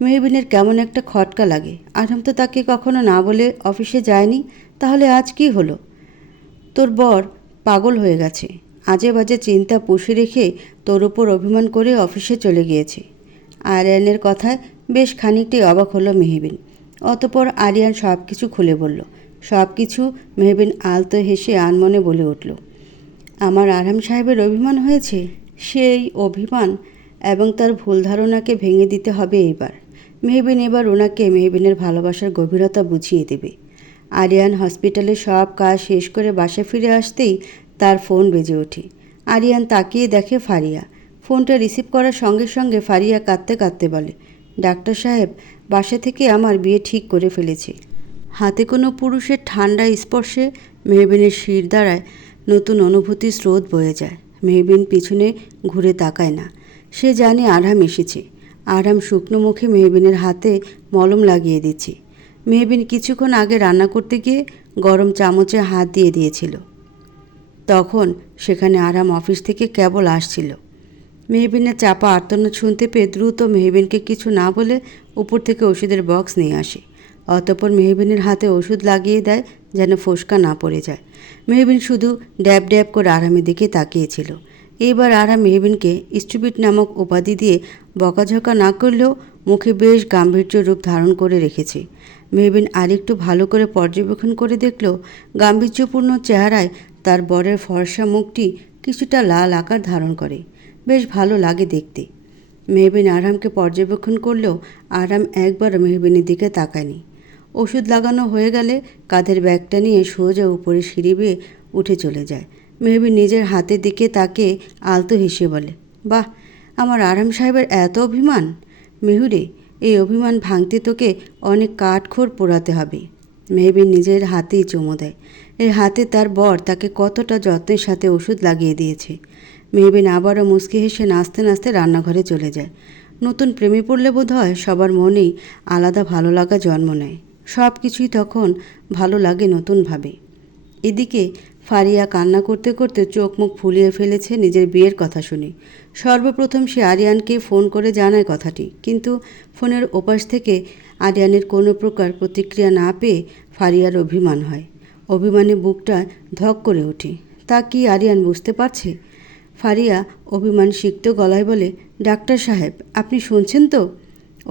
মেহবিনের কেমন একটা খটকা লাগে। আরহাম তো তাকে কখনো না বলে অফিসে যায়নি, তাহলে আজ কি হলো? তোর বর পাগল হয়ে গেছে, আজে বাজে চিন্তা পুষে রেখে তোর ওপর অভিমান করে অফিসে চলে গিয়েছে। আরিয়ানের কথায় বেশ খানিকটাই অবাক হলো মেহবিন। অতপর আরিয়ান সব কিছু খুলে বলল। সব কিছু মেহবিন আলতো হেসে আনমনে বলে উঠল, আমার আরহাম সাহেবের অভিমান হয়েছে। সেই অভিমান এবং তার ভুল ধারণাকে ভেঙে দিতে হবে এইবার। মেহবিন এবার ওনাকে মেহবিনের ভালোবাসার গভীরতা বুঝিয়ে দেবে। আরিয়ান হসপিটালে সব কাজ শেষ করে বাসায় ফিরে আসতেই তার ফোন বেজে ওঠে। আরিয়ান তাকিয়ে দেখে ফারিয়া। ফোনটা রিসিভ করার সঙ্গে সঙ্গে ফারিয়া কাঁদতে কাঁদতে বলে, ডাক্তার সাহেব, বাসা থেকে আমার বিয়ে ঠিক করে ফেলেছে। হাতে কোনো পুরুষের ঠান্ডা স্পর্শে মেহবিনের শির দ্বারায় নতুন অনুভূতির স্রোত বয়ে যায়। মেহবিন পিছনে ঘুরে তাকায় না। সে জানে আরহাম এসেছে। আরহাম শুকনো মুখে মেহবিনের হাতে মলম লাগিয়ে দিচ্ছে। মেহবিন কিছুক্ষণ আগে রান্না করতে গিয়ে গরম চামচে হাত দিয়ে দিয়েছিল। তখন সেখানে আরহাম অফিস থেকে কেবল আসছিল। মেহবিনের চাপা আর্তনাদ শুনতে পেয়ে দ্রুত মেহবিনকে কিছু না বলে উপর থেকে ওষুধের বক্স নিয়ে আসে। অতঃপর মেহবিনের হাতে ওষুধ লাগিয়ে দেয় যেন ফোসকা না পড়ে যায়। মেহবিন শুধু ড্যাব ড্যাব করে আরহামের দিকে তাকিয়েছিল। এইবার আরহাম মেহবিনকে স্টুপিড নামক উপাধি দিয়ে বকাঝকা না করলেও মুখে বেশ গাম্ভীর্য রূপ ধারণ করে রেখেছে। মেহবিন আরেকটু ভালো করে পর্যবেক্ষণ করে দেখল, গাম্ভীর্যপূর্ণ চেহারায় তার বরের ফর্সা মুখটি কিছুটা লাল আকার ধারণ করে। বেশ ভালো লাগে দেখতে। মেহবিন আরহামকে পর্যবেক্ষণ করলেও আরহাম একবারও মেহবিনের দিকে তাকায়নি। ওষুধ লাগানো হয়ে গেলে কাঁধের ব্যাগটা নিয়ে সোজা উপরে সিঁড়ি বেয়ে উঠে চলে যায়। মেহবিন নিজের হাতের দিকে তাকে আলতো হেসে বলে, বাহ, আমার আরহাম সাহেবের এত অভিমান! মেহুরে, এই অভিমান ভাঙতে তোকে অনেক কাঠখড় পোড়াতে হবে। মেহবিন নিজের হাতেই চুমু দেয়। এই হাতে তার বর তাকে কতটা যত্নের সাথে ওষুধ লাগিয়ে দিয়েছে। মেহবিন আবারও মুচকি হেসে নাচতে নাচতে রান্নাঘরে চলে যায়। নতুন প্রেমে পড়লে বোধ হয় সবার মনেই আলাদা ভালো লাগা জন্ম নেয়। সব কিছুই তখন ভালো লাগে নতুনভাবে। এদিকে ফারিয়া কান্না করতে করতে চোখ মুখ ফুলিয়ে ফেলেছে নিজের বিয়ের কথা শুনে। সর্বপ্রথম সে আরিয়ানকে ফোন করে জানায় কথাটি, কিন্তু ফোনের ওপাশ থেকে আরিয়ানের কোনো প্রকার প্রতিক্রিয়া না পেয়ে ফারিয়ার অভিমান হয়। অভিমানে বুকটা ধক করে ওঠে। তা কি আরিয়ান বুঝতে পারছে? ফারিয়া অভিমান সিক্ত গলায় বলে, ডাক্তার সাহেব, আপনি শুনছেন তো?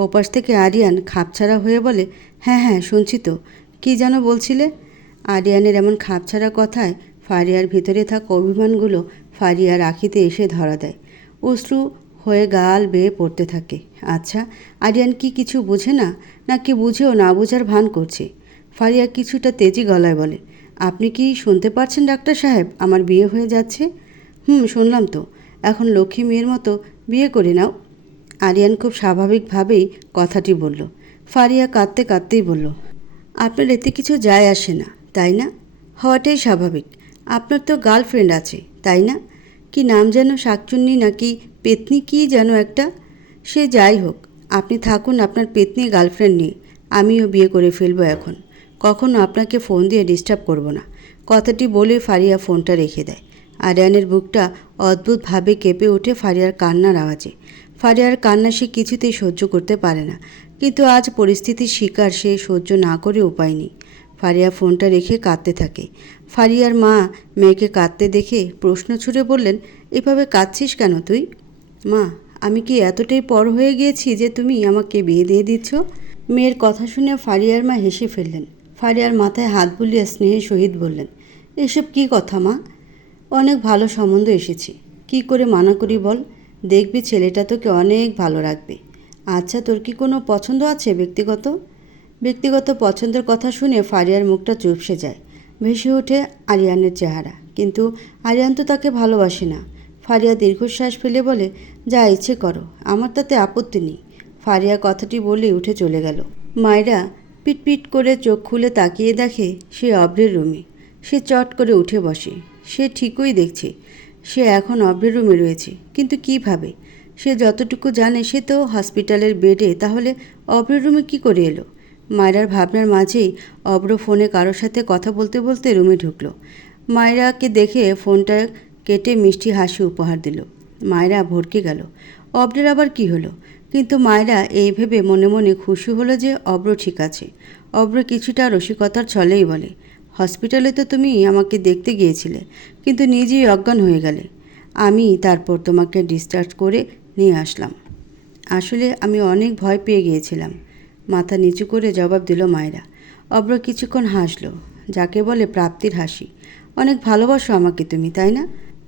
ওপাশ থেকে আরিয়ান খাপছাড়া হয়ে বলে, হ্যাঁ হ্যাঁ শুনছি তো। কী যেন বলছিলে? আরিয়ানের এমন খাপছাড়া কথায় ফারিয়ার ভিতরে থাকা অভিমানগুলো ফারিয়ার আখিতে এসে ধরা দেয়। অশ্রু হয়ে গাল বেয়ে পড়তে থাকে। আচ্ছা, আরিয়ান কি কিছু বোঝে না, নাকি বুঝেও না বোঝার ভান করছে? ফারিয়া কিছুটা তেজি গলায় বলে, আপনি কি শুনতে পারছেন ডাক্তার সাহেব, আমার বিয়ে হয়ে যাচ্ছে? শুনলাম তো। এখন লক্ষ্মী মেয়ের মতো বিয়ে করে নাও। আরিয়ান খুব স্বাভাবিকভাবেই কথাটি বলল। ফারিয়া কাঁদতে কাঁদতেই বলল, আপনার এতে কিছু যায় আসে না, তাই না? হওয়াটাই স্বাভাবিক। আপনার তো গার্লফ্রেন্ড আছে, তাই না? কি নাম যেন, শাকচুন্নি নাকি পেতনি, কি যেন একটা। সে যাই হোক, আপনি থাকুন আপনার পেতনি গার্লফ্রেন্ড নিয়ে। আমিও বিয়ে করে ফেলবো এখন। কখনো আপনাকে ফোন দিয়ে ডিস্টার্ব করব না। কথাটি বলে ফারিয়া ফোনটা রেখে দেয়। আরিয়ানের বুকটা অদ্ভুতভাবে কেঁপে ওঠে ফারিয়ার কান্নার আওয়াজে। ফারিয়ার কান্না সে কিছুতেই সহ্য করতে পারে না, কিন্তু আজ পরিস্থিতির শিকার সে সহ্য না করে উপায় নেই। ফারিয়া ফোনটা রেখে কাঁদতে থাকে। ফারিয়ার মা মেয়েকে কাঁদতে দেখে প্রশ্ন ছুড়ে বললেন, এভাবে কাঁদছিস কেন তুই? মা, আমি কি এতটাই পর হয়ে গিয়েছি যে তুমি আমাকে বিয়ে দিয়ে দিচ্ছ? মেয়ের কথা শুনে ফারিয়ার মা হেসে ফেললেন। ফারিয়ার মাথায় হাত বুলিয়ে স্নেহের সহিত বললেন, এসব কি কথা মা? অনেক ভালো সম্বন্ধ এসেছে, কি করে মানা করি বল? দেখবি ছেলেটা তোকে অনেক ভালো রাখবে। আচ্ছা, তোর কি কোনো পছন্দ আছে ব্যক্তিগত? ব্যক্তিগত পছন্দের কথা শুনে ফারিয়ার মুখটা চুপসে যায়। ভেসে ওঠে আরিয়ানের চেহারা, কিন্তু আরিয়ান তো তাকে ভালোবাসে না। ফারিয়া দীর্ঘশ্বাস ফেলে বলে, যা ইচ্ছে করো, আমার তাতে আপত্তি নেই। ফারিয়া কথাটি বলে উঠে চলে গেল। মায়েরা পিটপিট করে চোখ খুলে তাকিয়ে দেখে সে অব্রের রুমে। সে চট করে উঠে বসে। সে ঠিকই দেখছে সে এখন অব্রের রুমে রয়েছে, কিন্তু কীভাবে? সে যতটুকু জানে সে তো হসপিটালের বেডে, তাহলে অব্রের রুমে কী করে এলো? মায়রার ভাবনার মাঝেই অব্র ফোনে কারোর সাথে কথা বলতে বলতে রুমে ঢুকলো। মায়রাকে দেখে ফোনটা কেটে মিষ্টি হাসি উপহার দিল। মায়রা ভড়কে গেল, অব্রের আবার কি হলো? কিন্তু মায়রা এই ভেবে মনে মনে খুশি হলো যে অব্র ঠিক আছে। অব্র কিছুটা রসিকতার ছলেই বলে, হসপিটালে তো তুমি আমাকে দেখতে গিয়েছিলে, কিন্তু নিজেই অজ্ঞান হয়ে গেলে। আমি তারপর তোমাকে ডিসচার্জ করে নিয়ে আসলাম। আসলে আমি অনেক ভয় পেয়ে গিয়েছিলাম। মাথা নিচু করে জবাব দিল মায়রা। অব্র কিছুক্ষণ হাসল, যাকে বলে প্রাপ্তির হাসি। অনেক ভালোবাসো আমাকে তুমি, তাই না?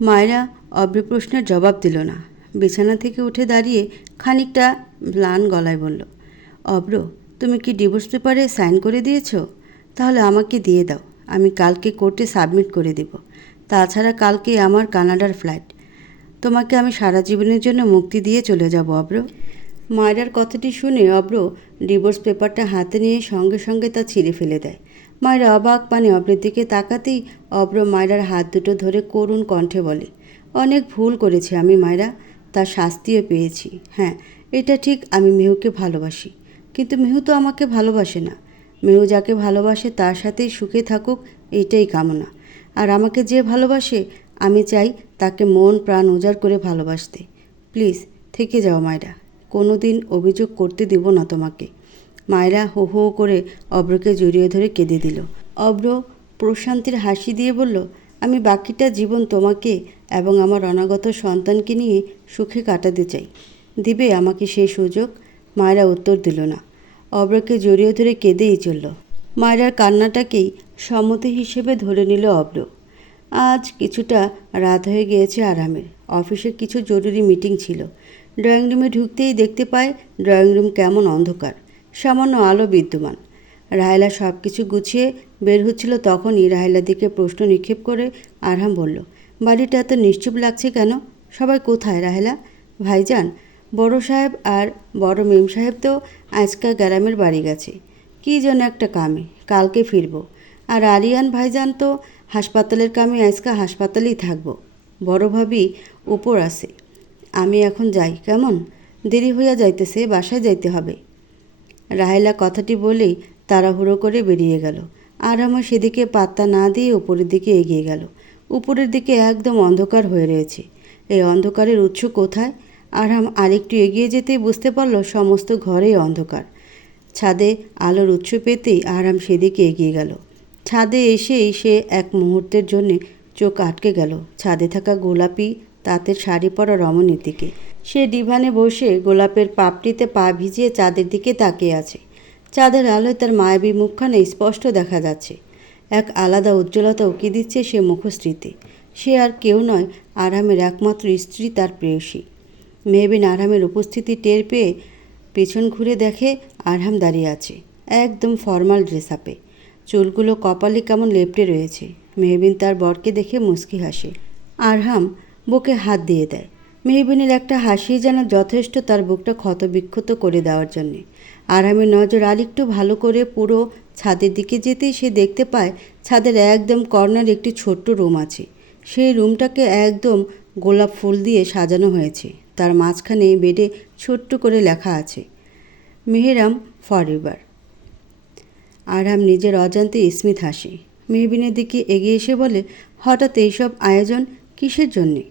মায়রা অব্র প্রশ্নের জবাব দিল না। বিছানা থেকে উঠে দাঁড়িয়ে খানিকটা ম্লান গলায় বলল, অব্র, তুমি কি ডিভোর্স পেপারে সাইন করে দিয়েছো? তাহলে আমাকে দিয়ে দাও, আমি কালকে কোর্টে সাবমিট করে দেব। তাছাড়া কালকে আমার কানাডার ফ্লাইট। তোমাকে আমি সারা জীবনের জন্য মুক্তি দিয়ে চলে যাব অব্র। মায়রার কথাটি শুনে অব্র ডিভোর্স পেপারটা হাতে নিয়ে সঙ্গে সঙ্গে তা ছিঁড়ে ফেলে দেয়। মায়রা অবাক পানে অব্রের দিকে তাকাতেই অব্র মায়রার হাত দুটো ধরে করুণ কণ্ঠে বলে, অনেক ভুল করেছি আমি মায়রা, তার শাস্তিও পেয়েছি। হ্যাঁ, এটা ঠিক, আমি মেহুকে ভালোবাসি, কিন্তু মেহু তো আমাকে ভালোবাসে না। মেহু যাকে ভালোবাসে তার সাথেই সুখে থাকুক, এইটাই কামনা। আর আমাকে যে ভালোবাসে, আমি চাই তাকে মন প্রাণ উজাড় করে ভালোবাসতে। প্লিজ থেকে যাও মায়রা, কোনো দিন অভিযোগ করতে দিব না তোমাকে। মায়রা হো হো করে অব্রকে জড়িয়ে ধরে কেঁদে দিল। অব্র প্রশান্তির হাসি দিয়ে বলল, আমি বাকিটা জীবন তোমাকে এবং আমার অনাগত সন্তানকে নিয়ে সুখে কাটাতে চাই। দিবে আমাকে সেই সুযোগ? মায়রা উত্তর দিল না। অব্রকে জড়িয়ে ধরে কেঁদেই চলল। মায়রার কান্নাটাকেই সম্মতি হিসেবে ধরে নিল অব্র। আজ কিছুটা রাত হয়ে গিয়েছে আরামের। অফিসে কিছু জরুরি মিটিং ছিল। ড্রয়িং রুমে ঢুকতেই দেখতে পায় ড্রয়িং রুম কেমন অন্ধকার, সামান্য আলো বিদ্যমান। রাহেলা সব কিছু গুছিয়ে বের হচ্ছিল, তখনই রাহেলার দিকে প্রশ্ন নিক্ষেপ করে আরহাম বলল, বাড়িটা এত নিশ্চুপ লাগছে কেন? সবাই কোথায় রাহেলা? ভাইজান, বড় সাহেব আর বড় মেম সাহেব তো আজকা গ্রামের বাড়ি গেছে, কী যেন একটা কামে, কালকে ফিরব। আর আরিয়ান ভাইজান তো হাসপাতালের কামে আজকা হাসপাতালেই থাকবো। বড় ভাবি উপর আছে। আমি এখন যাই কেমন? দেরি হইয়া যাইতেছে, বাসায় যাইতে হবে। রাহেলা কথাটি বলেই তাড়াহুড়ো করে বেরিয়ে গেল। আরহামও সেদিকে পাত্তা না দিয়ে উপরের দিকে এগিয়ে গেল। উপরের দিকে একদম অন্ধকার হয়ে রয়েছে। এই অন্ধকারের উৎস কোথায়? আরহাম আরেকটু এগিয়ে যেতেই বুঝতে পারল সমস্ত ঘরেই অন্ধকার। ছাদে আলোর উৎস পেতেই আরহাম সেদিকে এগিয়ে গেল। ছাদে এসেই সে এক মুহূর্তের জন্যে চোখ আটকে গেল ছাদে থাকা গোলাপি তাঁতের শাড়ি পরা রমণীর দিকে। সে ডিভানে বসে গোলাপের পাপড়িতে পা ভিজিয়ে চাঁদের দিকে তাকিয়ে আছে। চাঁদের আলোয় তার মায়াবী মুখখানে স্পষ্ট দেখা যাচ্ছে। এক আলাদা উজ্জ্বলতা উকি দিচ্ছে সে মুখশ্রীতে। সে আর কেউ নয়, আরামের একমাত্র স্ত্রী, তার প্রেয়সী। মেহবিন আরহামের উপস্থিতি টের পেয়ে পেছন ঘুরে দেখে আরহাম দাঁড়িয়ে আছে, একদম ফর্মাল ড্রেস আপে। চুলগুলো কপালে কেমন লেপ্টে রয়েছে। মেহবিন তার বরকে দেখে মুচকি হাসে। আরহাম বুকে হাত দিয়ে দেয়। মেহবিনের একটা হাসি যেন যথেষ্ট তার বুকটা ক্ষতবিক্ষত করে দেওয়ার জন্যে। আরহামের নজর আরেকটু ভালো করে পুরো ছাদের দিকে যেতেই সে দেখতে পায় ছাদের একদম কর্নার একটি ছোট্ট রুম আছে। সেই রুমটাকে একদম গোলাপ ফুল দিয়ে সাজানো হয়েছে। তার মাঝখানে বেডে ছোট্ট করে লেখা আছে, মেহরাম ফরএভার। আরহাম নিজের অজান্তে স্মিত হাসে। মেহবিনের দিকে এগিয়ে এসে বলে, হঠাৎ এইসব আয়োজন কিসের জন্যে?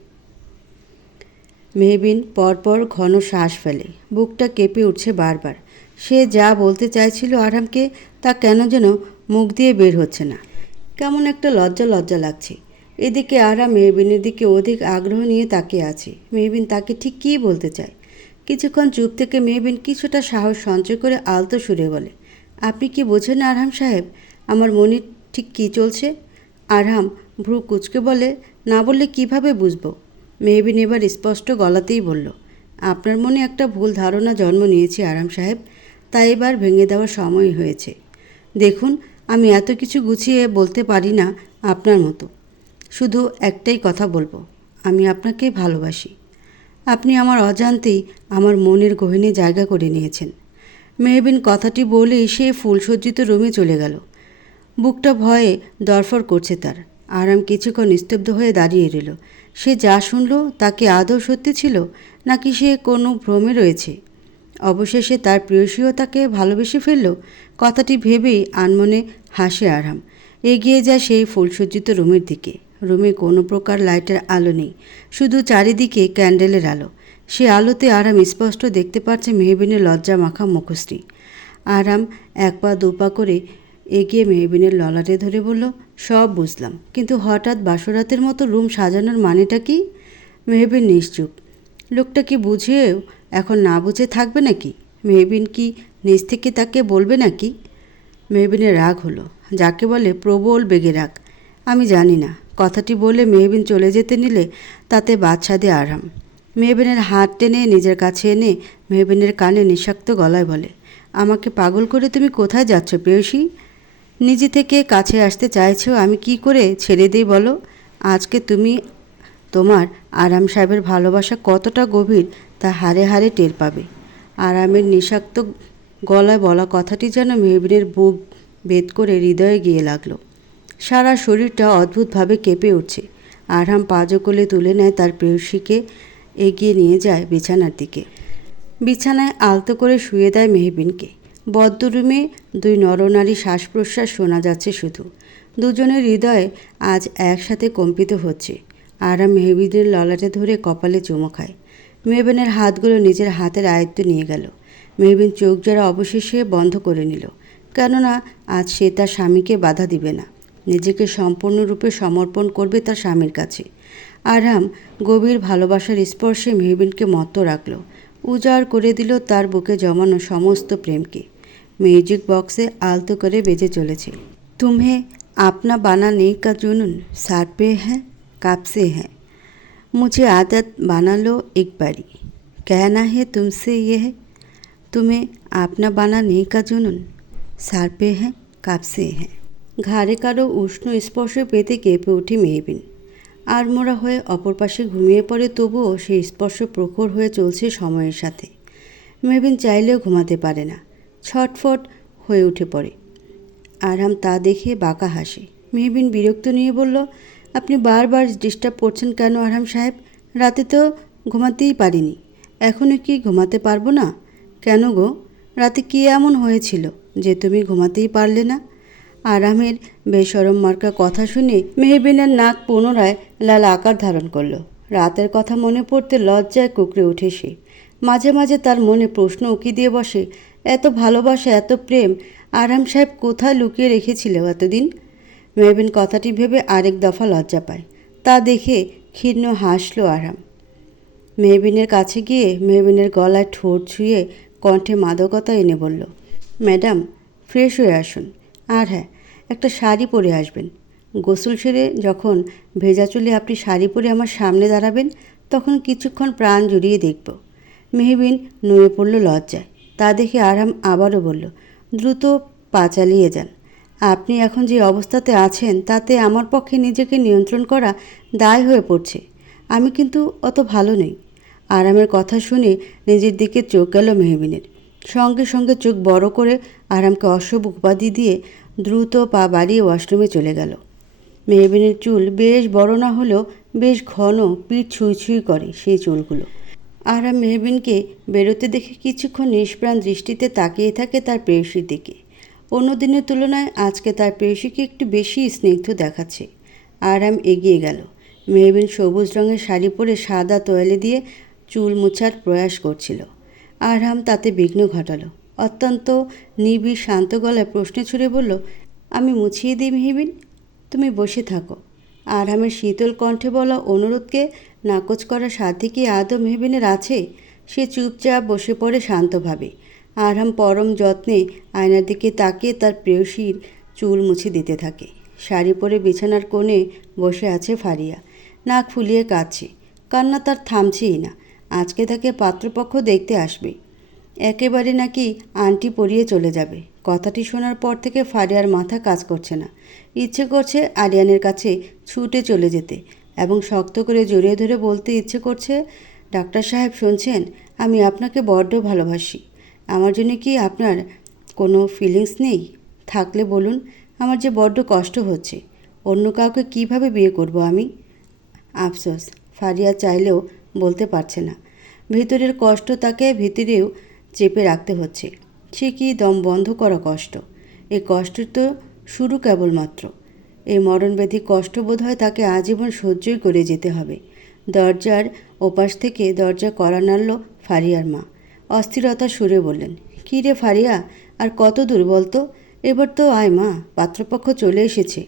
মেহবিন পরপর ঘন শ্বাস ফেলে। বুকটা কেঁপে উঠছে বারবার। সে যা বলতে চাইছিল আরহামকে, তা কেন যেন মুখ দিয়ে বের হচ্ছে না। কেমন একটা লজ্জা লজ্জা লাগছে। এদিকে আরহাম মেহবিনের দিকে অধিক আগ্রহ নিয়ে তাকিয়ে আছে। মেহবিন তাকে ঠিক কী বলতে চায়। কিছুক্ষণ চুপ থেকে মেহবিন কিছুটা সাহস সঞ্চয় করে আলতো সুরে বলে, আপনি কি বোঝেন আরহাম সাহেব, আমার মনে ঠিক কী চলছে? আরহাম ভ্রু কুঁচকে বলে, না বললে কিভাবে বুঝবো? মেহবিন এবার স্পষ্ট গলাতেই বলল, আপনার মনে একটা ভুল ধারণা জন্ম নিয়েছে আরহাম সাহেব, তাই এবার ভেঙে দেওয়ার সময় হয়েছে। দেখুন, আমি এত কিছু গুছিয়ে বলতে পারি না আপনার মতো। শুধু একটাই কথা বলবো, আমি আপনাকে ভালোবাসি। আপনি আমার অজান্তেই আমার মনের গহীনে জায়গা করে নিয়েছেন। মেহবিন কথাটি বলেই সে ফুলসজ্জিত রুমে চলে গেল। বুকটা ভয়ে দরফর করছে তার। আরাম কিছুক্ষণ নিস্তব্ধ হয়ে দাঁড়িয়ে রইল। সে যা শুনল তাকে আদৌ সত্যি ছিল, নাকি সে কোনো ভ্রমে রয়েছে? অবশেষে তার প্রেয়সীও তাকে ভালোবেসে ফেলল। কথাটি ভেবেই আনমনে হাসে আরহাম। এগিয়ে যায় সেই ফুলসজ্জিত রুমের দিকে। রুমে কোনো প্রকার লাইটের আলো নেই, শুধু চারিদিকে ক্যান্ডেলের আলো। সে আলোতে আরাম স্পষ্ট দেখতে পাচ্ছে মেহবিনের লজ্জা মাখা মুখশ্রী। আরাম এক পা দুপা করে এগিয়ে মেহবিনের ললাটে ধরে বলল, সব বুঝলাম, কিন্তু হঠাৎ বাসরাতের মতো রুম সাজানোর মানেটা কি? মেহবিন নিশ্চুপ। লোকটা কি বুঝেও এখন না বুঝে থাকবে নাকি? মেহবিন কি নিজ থেকে তাকে বলবে নাকি? মেহবিনের রাগ হলো, যাকে বলে প্রবল বেগে রাগ। আমি জানি না। কথাটি বলে মেহবিন চলে যেতে নিলে তাতে বাদশাদে আরাম। মেহবিনের হাত টেনে নিজের কাছে এনে মেহবিনের কানে নিঃশক্ত গলায় বলে, আমাকে পাগল করে তুমি কোথায় যাচ্ছ প্রেয়সী? নিজে থেকে কাছে আসতে চাইছো, আমি কি করে ছেড়ে দিই বলো? আজকে তুমি তোমার আরাম সাহেবের ভালোবাসা কতটা গভীর তা হারে হারে টের পাবে। আরামের নিঃশক্ত গলায় বলা কথাটি যেন মেহবিনের বুক ভেদ করে হৃদয়ে গিয়ে লাগলো। সারা শরীরটা অদ্ভুতভাবে কেঁপে উঠছে। আরহাম পাজো কোলে তুলে নেয় তার প্রেয়সীকে, এগিয়ে নিয়ে যায় বিছানার দিকে। বিছানায় আলতো করে শুয়ে দেয় মেহবিনকে। বদ্ধ রুমে দুই নরনারী শ্বাস প্রশ্বাস শোনা যাচ্ছে শুধু। দুজনের হৃদয়ে আজ একসাথে কম্পিত হচ্ছে। আরহাম মেহবিনের ললাটে ধরে কপালে চুমো খায়। মেহবিনের হাতগুলো নিজের হাতের আয়ত্তে নিয়ে গেল। মেহবিন চোখ জোড়া অবশেষে বন্ধ করে নিল, কেননা আজ সে তার স্বামীকে বাধা দিবে না। নিজেকে সম্পূর্ণরূপে সমর্পণ করবে তার স্বামীর কাছে। আরহাম গভীর ভালোবাসার স্পর্শে মেহবিনকে মত্ত রাখল, উজাড় করে দিল তার বুকে জমানো সমস্ত প্রেমকে। মিউজিক বক্সে আলতো করে বেজে চলেছে, তুমহে আপনা বানানে কা জুনুন সার পে হ্যাঁ কাব সে হ্যাঁ, মুঝে आदत बना लो एक बारी, कहना है तुमसे यह, तुम्हें अपना बनाने का जुनून सार पे है कब से है। ঘাড়ে কারো উষ্ণ স্পর্শ পেতে কেঁপে ওঠে মেহবিন। আড়মোড়া হয়ে অপর পাশে ঘুমিয়ে পড়ে, তবুও সেই স্পর্শ প্রখর হয়ে চলছে সময়ের সাথে। মেহবিন চাইলেও ঘুমাতে পারে না, ছটফট হয়ে উঠে পড়ে। আরহাম তা দেখে বাঁকা হাসে। মেহবিন বিরক্ত নিয়ে বলল, আপনি বারবার ডিস্টার্ব করছেন কেন আরহাম সাহেব? রাতে তো ঘুমাতেই পারিনি, এখনও কি ঘুমাতে পারবো না? কেন গো, রাতে কী এমন হয়েছিল যে তুমি ঘুমাতেই পারলে না? আরহামের বেশরম মার্কা কথা শুনে মেহবিনের নাক পুনরায় লাল আকার ধারণ করলো। রাতের কথা মনে পড়তে লজ্জায় কুঁকড়ে ওঠে সে। মাঝে মাঝে তার মনে প্রশ্ন উকি দিয়ে বসে, এত ভালোবাসা, এত প্রেম আরহাম সাহেব কোথায় লুকিয়ে রেখেছিল এতদিন? মেহবিন কথাটি ভেবে আরেক দফা লজ্জা পায়। তা দেখে ক্ষীণ হাসল আরহাম। মেহবিনের কাছে গিয়ে মেহবিনের গলায় ঠোঁট ছুঁয়ে কণ্ঠে মাদকতা এনে বলল, ম্যাডাম ফ্রেশ হয়ে আসুন, আর হ্যাঁ একটা শাড়ি পরে আসবেন। গোসল সেরে যখন ভেজা চুলে আপনি শাড়ি পরে আমার সামনে দাঁড়াবেন তখন কিছুক্ষণ প্রাণ জুড়িয়ে দেখব। মেহবিন নুয়ে পড়ল লজ্জায়। তা দেখে আরহাম আবারও বলল, দ্রুত পা চালিয়ে যান। আপনি এখন যে অবস্থাতে আছেন তাতে আমার পক্ষে নিজেকে নিয়ন্ত্রণ করা দায় হয়ে পড়ছে। আমি কিন্তু অত ভালো নই। আরামের কথা শুনে নিজের দিকে চোখ গেল মেহবিনের। সঙ্গে সঙ্গে চোখ বড় করে আরামকে অশুভ উপাধি দিয়ে দ্রুত পা বাড়িয়ে ওয়াশরুমে চলে গেল। মেহবিনের চুল বেশ বড় না হলেও বেশ ঘন, পিঠ ছুঁই ছুঁই করে সেই চুলগুলো। আরাম মেহবিনকে বেরোতে দেখে কিছুক্ষণ নিষ্প্রাণ দৃষ্টিতে তাকিয়ে থাকে তার প্রেয়সীর দিকে। অন্য দিনের তুলনায় আজকে তার প্রেয়সীকে একটু বেশি স্নিগ্ধ দেখাচ্ছে। আরাম এগিয়ে গেল। মেহবিন সবুজ রঙের শাড়ি পরে সাদা তোয়ালে দিয়ে চুল মুছার প্রয়াস করছিল। আরহাম তাতে বিঘ্ন ঘটালো। অত্যন্ত নিবিড় শান্ত গলায় প্রশ্ন ছুড়ে বলল, আমি মুছিয়ে দিই মেহবিন, তুমি বসে থাকো। আরহামের শীতল কণ্ঠে বলা অনুরোধকে নাকচ করার সাধ্যে কি আদৌ মেহবিনের আছে? সে চুপচাপ বসে পড়ে শান্তভাবে। আরহাম পরম যত্নে আয়নার দিকে তাকিয়ে তার প্রেয়সীর চুল মুছে দিতে থাকে। শাড়ি পরে বিছানার কোণে বসে আছে ফারিয়া, নাক ফুলিয়ে কাঁদছে। কান্না তার থামছেই না। আজকে তাকে পাত্রপক্ষ দেখতে আসবে। একেবারে নাকি আন্টি পরিয়ে চলে যাবে। কথাটি শোনার পর থেকে ফারিয়ার মাথা কাজ করছে না। ইচ্ছে করছে আরিয়ানের কাছে ছুটে চলে যেতে এবং শক্ত করে জড়িয়ে ধরে বলতে ইচ্ছে করছে, ডাক্তার সাহেব শুনছেন, আমি আপনাকে বড্ড ভালোবাসি। আমার জন্য কি আপনার কোনো ফিলিংস নেই? থাকলে বলুন, আমার যে বড্ড কষ্ট হচ্ছে। অন্য কাউকে কিভাবে বিয়ে করব আমি? আফসোস, ফারিয়া চাইলেও বলতে পারছে না। ভিতরের কষ্ট তাকে ভিতরেও চেপে রাখতে হচ্ছে। সে কি দম বন্ধ করা কষ্ট। এই কষ্টের তো শুরু কেবলমাত্র। এই মরণব্যাধি কষ্ট বোধ হয় তাকে আজীবন সহ্যই করে যেতে হবে। দরজার ওপাশ থেকে দরজা কড়া নাড়ল ফারিয়ার মা। অস্থিরতার সুরে বললেন, কী রে ফারিয়া, আর কত দূর বলতো? এবার তো আয় মা, পাত্রপক্ষ চলে এসেছে।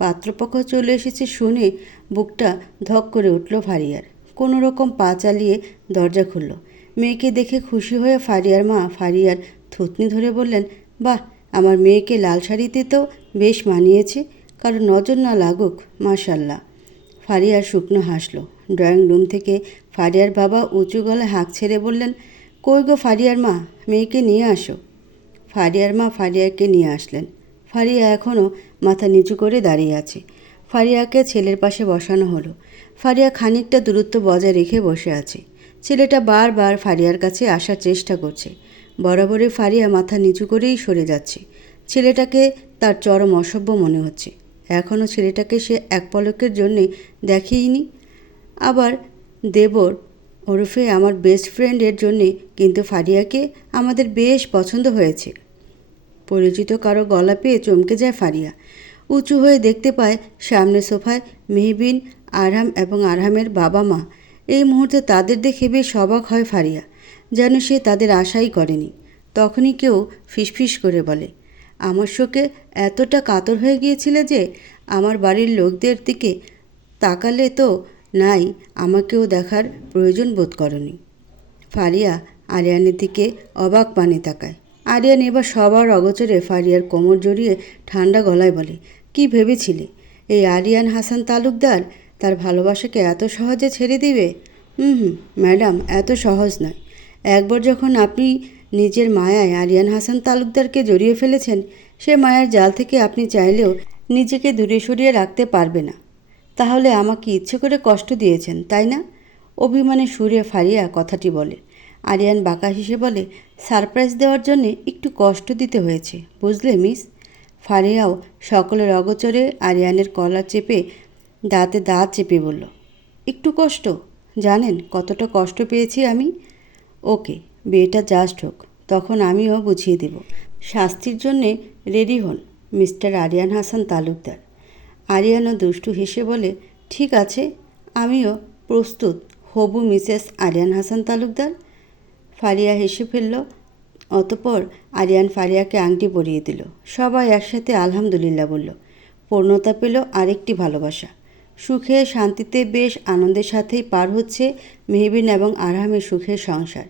পাত্রপক্ষ চলে এসেছে শুনে বুকটা ধক করে উঠল ফারিয়ার। কোনো রকম পা চালিয়ে দরজা খুলল। মেয়েকে দেখে খুশি হয়ে ফারিয়ার মা ফারিয়ার থুতনি ধরে বললেন, বাহ, আমার মেয়েকে লাল শাড়িতে তো বেশ মানিয়েছে, কারো নজর না লাগুক, মাশাল্লাহ। ফারিয়ার শুকনো হাসল। ড্রয়িং রুম থেকে ফারিয়ার বাবা উঁচু গলায় হাঁক ছেড়ে বললেন, কই গো ফারিয়ার মা, মেয়েকে নিয়ে আসো। ফারিয়ার মা ফারিয়াকে নিয়ে আসলেন। ফারিয়া এখনও মাথা নিচু করে দাঁড়িয়ে আছে। ফারিয়াকে ছেলের পাশে বসানো হলো। ফারিয়া খানিকটা দূরত্ব বজায় রেখে বসে আছে। ছেলেটা বারবার ফারিয়ার কাছে আসার চেষ্টা করছে। বরাবরই ফারিয়া মাথা নিচু করেই সরে যাচ্ছে। ছেলেটাকে তার চরম অসভ্য মনে হচ্ছে। এখনও ছেলেটাকে সে এক পলকের জন্যে দেখেইনি। আবার দেবর ওরফে আমার বেস্ট ফ্রেন্ডের জন্যে কিন্তু ফারিয়াকে আমাদের বেশ পছন্দ হয়েছে। পরিচিত কারো গলা পেয়ে চমকে যায় ফারিয়া। উঁচু হয়ে দেখতে পায় সামনে সোফায় মেহবিন, আরহাম এবং আরহামের বাবা মা। এই মুহূর্তে তাদের দেখে বেশ অবাক হয় ফারিয়া, যেন সে তাদের আশাই করেনি। তখনই কেউ ফিসফিস করে বলে, আমার শোকে এতটা কাতর হয়ে গিয়েছিলে যে আমার বাড়ির লোকদের দিকে তাকালে তো নাই আমাকেও দেখার প্রয়োজন বোধ করনি। ফারিয়া আরিয়ানের দিকে অবাক পানে তাকায়। আরিয়ান এবার সবার অগোচরে ফারিয়ার কোমর জড়িয়ে ঠান্ডা গলায় বলে, কি ভেবেছিলে এই আরিয়ান হাসান তালুকদার তার ভালোবাসাকে এত সহজে ছেড়ে দিবে? ম্যাডাম, এত সহজ নয়। একবার যখন আপনি নিজের মায়ায় আরিয়ান হাসান তালুকদারকে জড়িয়ে ফেলেছেন, সে মায়ার জাল থেকে আপনি চাইলেও নিজেকে দূরে সরিয়ে রাখতে পারবে না। তাহলে আমাকে ইচ্ছে করে কষ্ট দিয়েছেন, তাই না? অভিমানে সুরে ফারিয়া কথাটি বলে। আরিয়ান বাঁকা হেসে বলে, সারপ্রাইজ দেওয়ার জন্যে একটু কষ্ট দিতে হয়েছে, বুঝলে মিস? ফারিয়াও সকলের অগোচরে আরিয়ানের কলার চেপে দাঁতে দাঁত চেপে বলল, একটু কষ্ট? জানেন কতটা কষ্ট পেয়েছি আমি? ওকে, বিয়েটা জাস্ট হোক, তখন আমিও বুঝিয়ে দেব। শাস্তির জন্যে রেডি হন মিস্টার আরিয়ান হাসান তালুকদার। আরিয়ানও দুষ্টু হেসে বলে, ঠিক আছে, আমিও প্রস্তুত হবু মিসেস আরিয়ান হাসান তালুকদার। ফারিয়া হেসে ফেলল। অতপর আরিয়ান ফারিয়াকে আংটি পরিয়ে দিল। সবাই একসাথে আলহামদুলিল্লাহ বলল। পূর্ণতা পেল আরেকটি ভালোবাসা। সুখে শান্তিতে বেশ আনন্দের সাথেই পার হচ্ছে মেহবিন এবং আরহামের সুখের সংসার।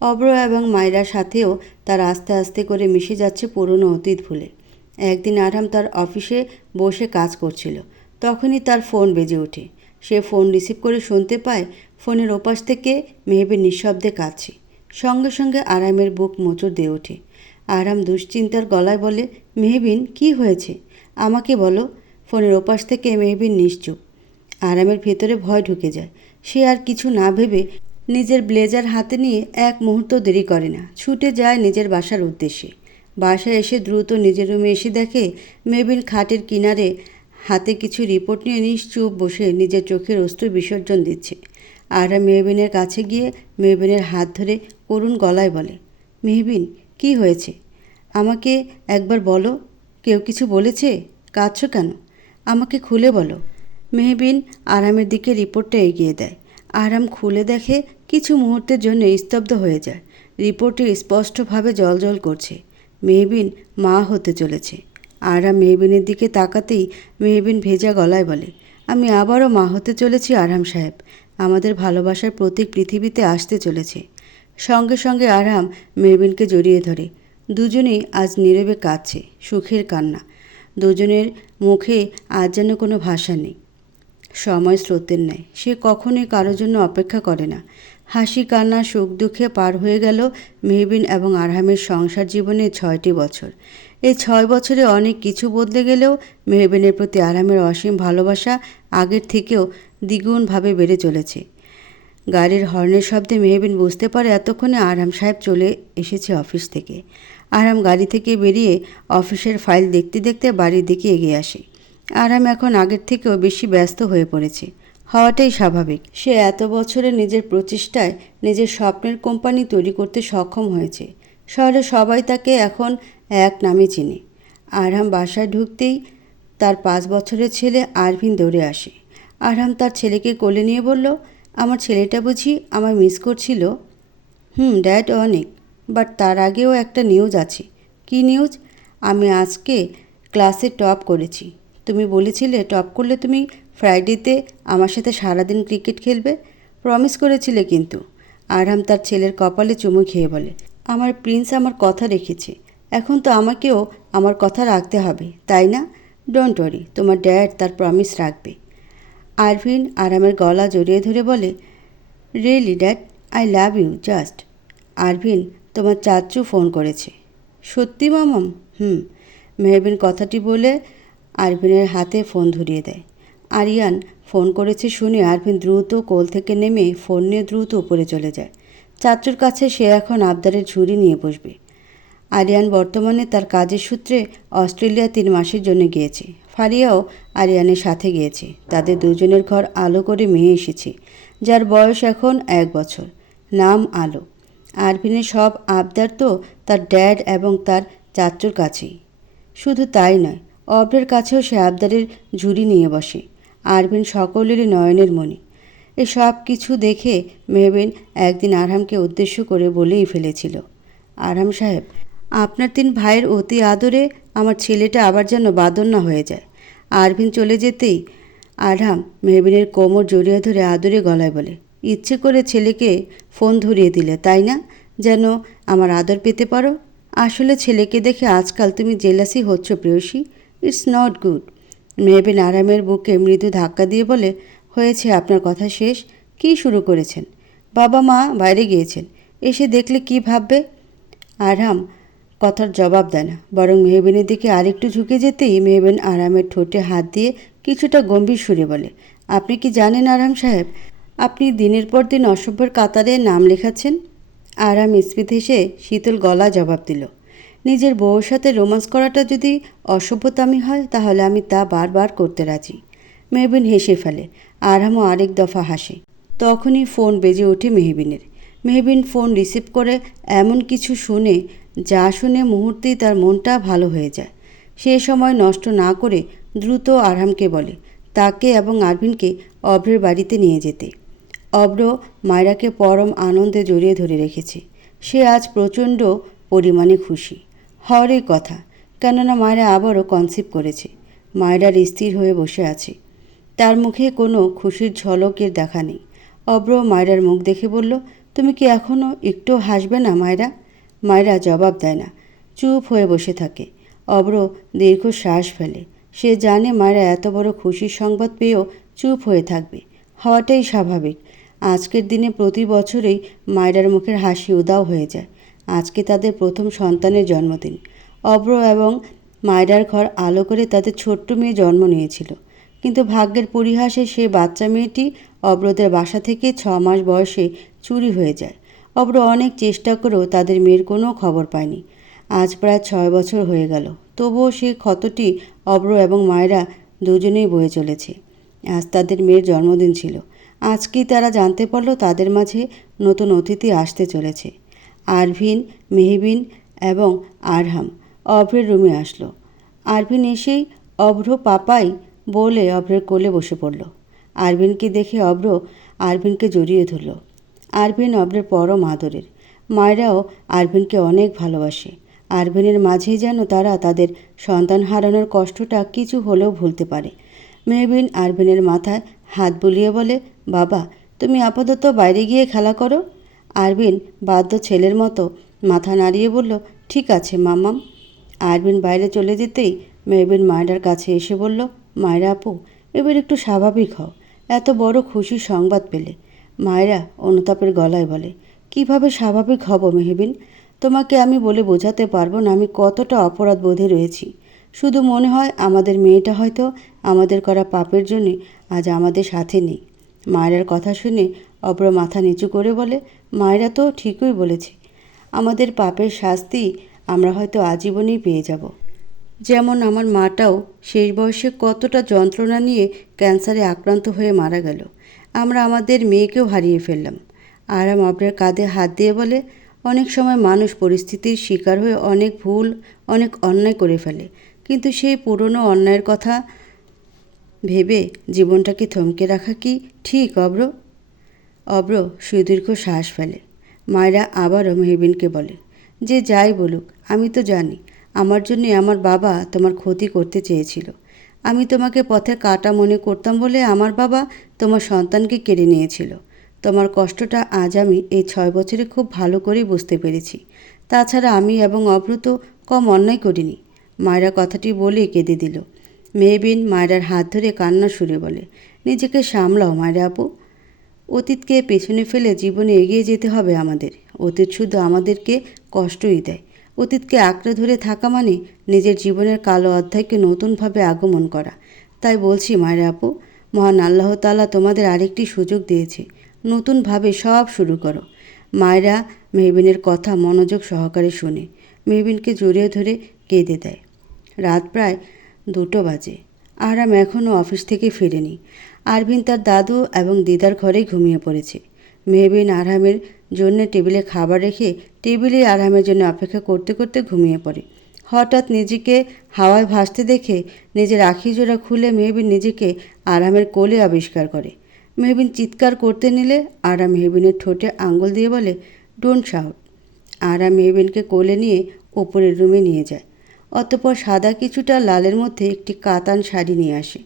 অব্র এবং মায়রার সাথেও তার আস্তে আস্তে করে মিশে যাচ্ছে পুরনো অতীত ভুলে। একদিন আরহাম তার অফিসে বসে কাজ করছিল। তখনই তার ফোন বেজে ওঠে। সে ফোন রিসিভ করে শুনতে পায় ফোনের ওপাশ থেকে মেহবিন নিঃশব্দে কাঁদছে। সঙ্গে সঙ্গে আরামের বুক মোচড় দিয়ে ওঠে। আরাম দুশ্চিন্তার গলায় বলে, মেহবিন, কি হয়েছে? আমাকে বলো। ফোনের ওপাশ থেকে মেহবিন নিশ্চুপ। আরামের ভেতরে ভয় ঢুকে যায়। সে আর কিছু না ভেবে নিজের ব্লেজার হাতে নিয়ে এক মুহূর্ত দেরি করে না, ছুটে যায় নিজের বাসার উদ্দেশ্যে। বাসায় এসে দ্রুত নিজের রুমে এসে দেখে মেহবিন খাটের কিনারে হাতে কিছু রিপোর্ট নিয়ে নিশ্চুপ বসে নিজের চোখের অশ্রু বিসর্জন দিচ্ছে। আরহাম মেহবিনের কাছে গিয়ে মেহবিনের হাত ধরে করুণ গলায় বলে, মেহবিন, কি হয়েছে? আমাকে একবার বলো। কেউ কিছু বলেছে? কাঁদছো কেন? আমাকে খুলে বলো। মেহবিন আরামের দিকে রিপোর্টটা এগিয়ে দেয়। আরাম খুলে দেখে কিছু মুহূর্তের জন্য স্তব্ধ হয়ে যায়। রিপোর্টে স্পষ্টভাবে জ্বলজ্বল করছে। মেহবিন মা হতে চলেছে। আরাম মেহবিনের দিকে তাকাতেই মেহবিন ভেজা গলায় বলে, আমি আবারও মা হতে চলেছি আরহাম সাহেব। আমাদের ভালোবাসার প্রতীক পৃথিবীতে আসতে চলেছে। সঙ্গে সঙ্গে আরহাম মেহবিনকে জড়িয়ে ধরে। দুজনেই আজ নীরবে কাঁদছে, সুখের কান্না। দুজনের মুখে আজ যেন কোনো ভাষা নেই। সময় স্রোতের নেয়, সে কখনোই কারোর জন্য অপেক্ষা করে না। হাসি কান্না সুখ দুঃখে পার হয়ে গেল মেহবিন এবং আরহামের সংসার জীবনে 6টি বছর। এই 6 বছরে অনেক কিছু বদলে গেলেও মেহবিনের প্রতি আরহামের অসীম ভালোবাসা আগের থেকেও দ্বিগুণভাবে বেড়ে চলেছে। গাড়ির হর্নের শব্দে মেহবিন বুঝতে পারে এতক্ষণে আরহাম সাহেব চলে এসেছে অফিস থেকে। আরহাম গাড়ি থেকে বেরিয়ে অফিসের ফাইল দেখতে দেখতে বাড়ির দিকে এগিয়ে আসে। আরহাম এখন আগের থেকেও বেশি ব্যস্ত হয়ে পড়েছে। হওয়াটাই স্বাভাবিক। সে এত বছরে নিজের প্রচেষ্টায় নিজের স্বপ্নের কোম্পানি তৈরি করতে সক্ষম হয়েছে। শহরে সবাই তাকে এখন এক নামে চেনে। আরহাম বাসায় ঢুকতেই তার 5 বছরের ছেলে আরভিন দৌড়ে আসে। আরহাম তার ছেলেকে কোলে নিয়ে বলল, আমার ছেলেটা বুঝি আমায় মিস করছিল? ড্যাড, অনেক। বাট তার আগেও একটা নিউজ আছে। কি নিউজ? আমি আজকে ক্লাসে টপ করেছি। তুমি বলেছিলে টপ করলে তুমি ফ্রাইডেতে আমার সাথে সারাদিন ক্রিকেট খেলবে। প্রমিস করেছিলে কিন্তু। আরহাম তার ছেলের কপালে চুমু খেয়ে বলে, আমার প্রিন্স আমার কথা রেখেছে। এখন তো আমাকেও আমার কথা রাখতে হবে, তাই না? ডোন্ট ওয়ারি, তোমার ড্যাড তার প্রমিস রাখবে। আরভিন আরহামের গলা জড়িয়ে ধরে বলে, really dad, I love you just. Arvin, তোমার চাচু ফোন করেছে। সত্যি মামাম? মেহবিন কথাটি বলে আরভিনের হাতে ফোন ধরিয়ে দেয়। আরিয়ান ফোন করেছে শুনে আরভিন দ্রুত কোল থেকে নেমে ফোন নিয়ে দ্রুত উপরে চলে যায়। চাচুর কাছে সে এখন আবদারের ঝুড়ি নিয়ে বসবে। আরিয়ান বর্তমানে তার কাজের সূত্রে অস্ট্রেলিয়া 3 মাসের জন্য গিয়েছে। ফারিয়াও আরিয়ানের সাথে গিয়েছে। তাদের দুজনের ঘর আলো করে মেয়ে এসেছে, যার বয়স এখন 1 বছর। নাম আলো। আরভিনের সব আবদার তো তার ড্যাড এবং তার চাচুর কাছেই। শুধু তাই নয়, অব্রের কাছেও সে আবদারের ঝুড়ি নিয়ে বসে। আরভিন সকলেরই নয়নের মণি। এসব কিছু দেখে মেহবিন একদিন আরহামকে উদ্দেশ্য করে বলেই ফেলেছিল, আরহাম সাহেব, আপনার 3 ভাইয়ের অতি আদরে আমার ছেলেটা আবার যেন বাদর না হয়ে যায়। আরভিন চলে যেতেই আরহাম মেহবিনের কোমর জড়িয়ে ধরে আদরে গলায় বলে, ইচ্ছে করে ছেলেকে ফোন ধরিয়ে দিলে, তাই না? যেন আমার আদর পেতে পারো। আসলে ছেলেকে দেখে আজকাল তুমি জেলাসি হচ্ছ প্রেয়সী। It's not good. মেহবিন আরহামের বুকে মৃদু ধাক্কা দিয়ে বলে, হয়েছে আপনার কথা শেষ। কী শুরু করেছেন? বাবা মা বাইরে গিয়েছেন, এসে দেখলে কি ভাববে? আরহাম কথার জবাব দেয় না, বরং মেহবিনের দিকে আরেকটু ঝুঁকে যেতেই মেহবিন আরহামের ঠোঁটে হাত দিয়ে কিছুটা গম্ভীর সুরে বলে, আপনি কি জানেন আরহাম সাহেব, আপনি দিনের পর দিন অসভ্যের কাতারে নাম লেখাচ্ছেন? আরহাম স্মিত হেসে শীতল গলা জবাব দিল, নিজের বউর সাথে রোমান্স করাটা যদি অসভ্যতামি হয় তাহলে আমি তা বারবার করতে রাজি। মেহবিন হেসে ফেলে। আরহামও আরেক দফা হাসে। তখনই ফোন বেজে ওঠে মেহবিনের। মেহবিন ফোন রিসিভ করে এমন কিছু শুনে যা শুনে মুহূর্তেই তার মনটা ভালো হয়ে যায়। সে সময় নষ্ট না করে দ্রুত আরহামকে বলে তাকে এবং আরভিনকে অভ্রের বাড়িতে নিয়ে যেতে। অভ্র মায়রাকে পরম আনন্দে জড়িয়ে ধরে রেখেছে। সে আজ প্রচণ্ড পরিমাণে খুশি হওয়ারই কথা, কেননা মায়রা আবারও কনসিভ করেছে। মায়রার স্থির হয়ে বসে আছে। তার মুখে কোনো খুশির ঝলকের দেখা নেই। অব্র মায়রার মুখ দেখে বলল, তুমি কি এখনও একটুও হাসবে না মায়রা? মায়রা জবাব দেয় না, চুপ হয়ে বসে থাকে। অব্র দীর্ঘ শ্বাস ফেলে। সে জানে মায়রা এত বড় খুশির সংবাদ পেয়েও চুপ হয়ে থাকবে, হওয়াটাই স্বাভাবিক। আজকের দিনে প্রতি বছরেই মায়রার মুখের হাসি উধাও হয়ে যায়। আজকে তাদের প্রথম সন্তানের জন্মদিন। অব্র এবং মায়রার ঘর আলো করে তাদের ছোট্ট মেয়ে জন্ম নিয়েছিল, কিন্তু ভাগ্যের পরিহাসে সেই বাচ্চা মেয়েটি অব্রদের বাসা থেকে 6 মাস বয়সে চুরি হয়ে যায়। অব্র অনেক চেষ্টা করেও তাদের মেয়ের কোনো খবর পায়নি। আজ প্রায় 6 বছর হয়ে গেল, তবুও সেই ক্ষতটি অব্র এবং মায়রা দুজনেই বয়ে চলেছে। আজ তাদের মেয়ের জন্মদিন ছিল। আজকেই তারা জানতে পারল তাদের মাঝে নতুন অতিথি আসতে চলেছে। আরভিন, মেহবিন এবং আরহাম অভ্রের রুমে আসলো। আরভিন এসেই অভ্র পাপাই বলে অভ্রের কোলে বসে পড়ল। আরভিনকে দেখে অভ্র আরভিনকে জড়িয়ে ধরল। আরভিন অভ্রের পরম আদরের। মায়েরাও আরভিনকে অনেক ভালোবাসে। আরভিনের মাঝেই যেন তারা তাদের সন্তান হারানোর কষ্টটা কিছু হলেও ভুলতে পারে। মেহবিন আরভিনের মাথায় হাত বুলিয়ে বলে, বাবা তুমি আপাতত বাইরে গিয়ে খেলা করো। আরভিন বাধ্য ছেলের মতো মাথা নাড়িয়ে বলল, ঠিক আছে মাম্মাম। আরভিন বাইরে চলে যেতেই মেহবিন মায়রার কাছে এসে বলল, মায়রা আপু এবার একটু স্বাভাবিক হও, এত বড় খুশির সংবাদ পেলে। মায়রা অনুতাপের গলায় বলে, কিভাবে স্বাভাবিক হব মেহবিন? তোমাকে আমি বলে বোঝাতে পারবো না আমি কতটা অপরাধ বোধে রয়েছি। শুধু মনে হয় আমাদের মেয়েটা হয়তো আমাদের করা পাপের জন্যে আজ আমাদের সাথে নেই। মায়রার কথা শুনে অব্র মাথা নিচু করে বলে, মায়রা তো ঠিকই বলেছে, আমাদের পাপের শাস্তি আমরা হয়তো আজীবনেই পেয়ে যাব। যেমন আমার মাটাও শেষ বয়সে কতটা যন্ত্রণা নিয়ে ক্যান্সারে আক্রান্ত হয়ে মারা গেল। আমরা আমাদের মেয়েকেও হারিয়ে ফেললাম। আরাম অব্রের কাঁধে হাত দিয়ে বলে, অনেক সময় মানুষ পরিস্থিতির শিকার হয়ে অনেক ভুল, অনেক অন্যায় করে ফেলে, কিন্তু সেই পুরনো অন্যায়ের কথা ভেবে জীবনটাকে থমকে রাখা কি ঠিক অব্র? অব্র সুদীর্ঘ শ্বাস ফেলে। মায়রা আবারও মেহবিনকে বলে, যে যাই বলুক আমি তো জানি আমার জন্যে আমার বাবা তোমার ক্ষতি করতে চেয়েছিল। আমি তোমাকে পথের কাঁটা মনে করতাম বলে আমার বাবা তোমার সন্তানকে কেড়ে নিয়েছিল। তোমার কষ্টটা আজ আমি এই 6 বছরে খুব ভালো করেই বুঝতে পেরেছি। তাছাড়া আমি এবং অব্র তো কম অন্যায় করিনি। মায়রা কথাটি বলে কেঁদে দিল। মেহবিন মায়রার হাত ধরে কান্না সুরে বলে, নিজেকে সামলাও মায়রা আপু। অতীতকে পেছনে ফেলে জীবনে এগিয়ে যেতে হবে আমাদের। অতীত শুধু আমাদেরকে কষ্টই দেয়। অতীতকে আঁকড়ে ধরে থাকা মানে নিজের জীবনের কালো অধ্যায়কে নতুনভাবে আগমন করা। তাই বলছি মায়েরা আপু, মহান আল্লাহ তাআলা তোমাদের আরেকটি সুযোগ দিয়েছে, নতুনভাবে সব শুরু করো। মায়েরা মেহবিনের কথা মনোযোগ সহকারে শুনে মেহবিনকে জড়িয়ে ধরে কেঁদে দেয়। রাত প্রায় 2টো বাজে। আরাম এখনও অফিস থেকে ফেরেনি। আরভিন তার দাদু এবং দিদার ঘরেই ঘুমিয়ে পড়েছে। মেহবিন আরহামের জন্য টেবিলে খাবার রেখে টেবিলে আরহামের জন্য অপেক্ষা করতে করতে ঘুমিয়ে পড়ে। হঠাৎ নিজেকে হাওয়ায় ভাসতে দেখে নিজের আখি জোড়া খুলে মেহবিন নিজেকে আরহামের কোলে আবিষ্কার করে। মেহবিন চিৎকার করতে নিলে আরাম মেহবিনের ঠোঁটে আঙ্গুল দিয়ে বলে, ডোন্ট শাউট। আরাম মেহবিনকে কোলে নিয়ে ওপরের রুমে নিয়ে যায়। অতঃপর সাদা কিছুটা লালের মধ্যে একটি কাতান শাড়ি নিয়ে আসে।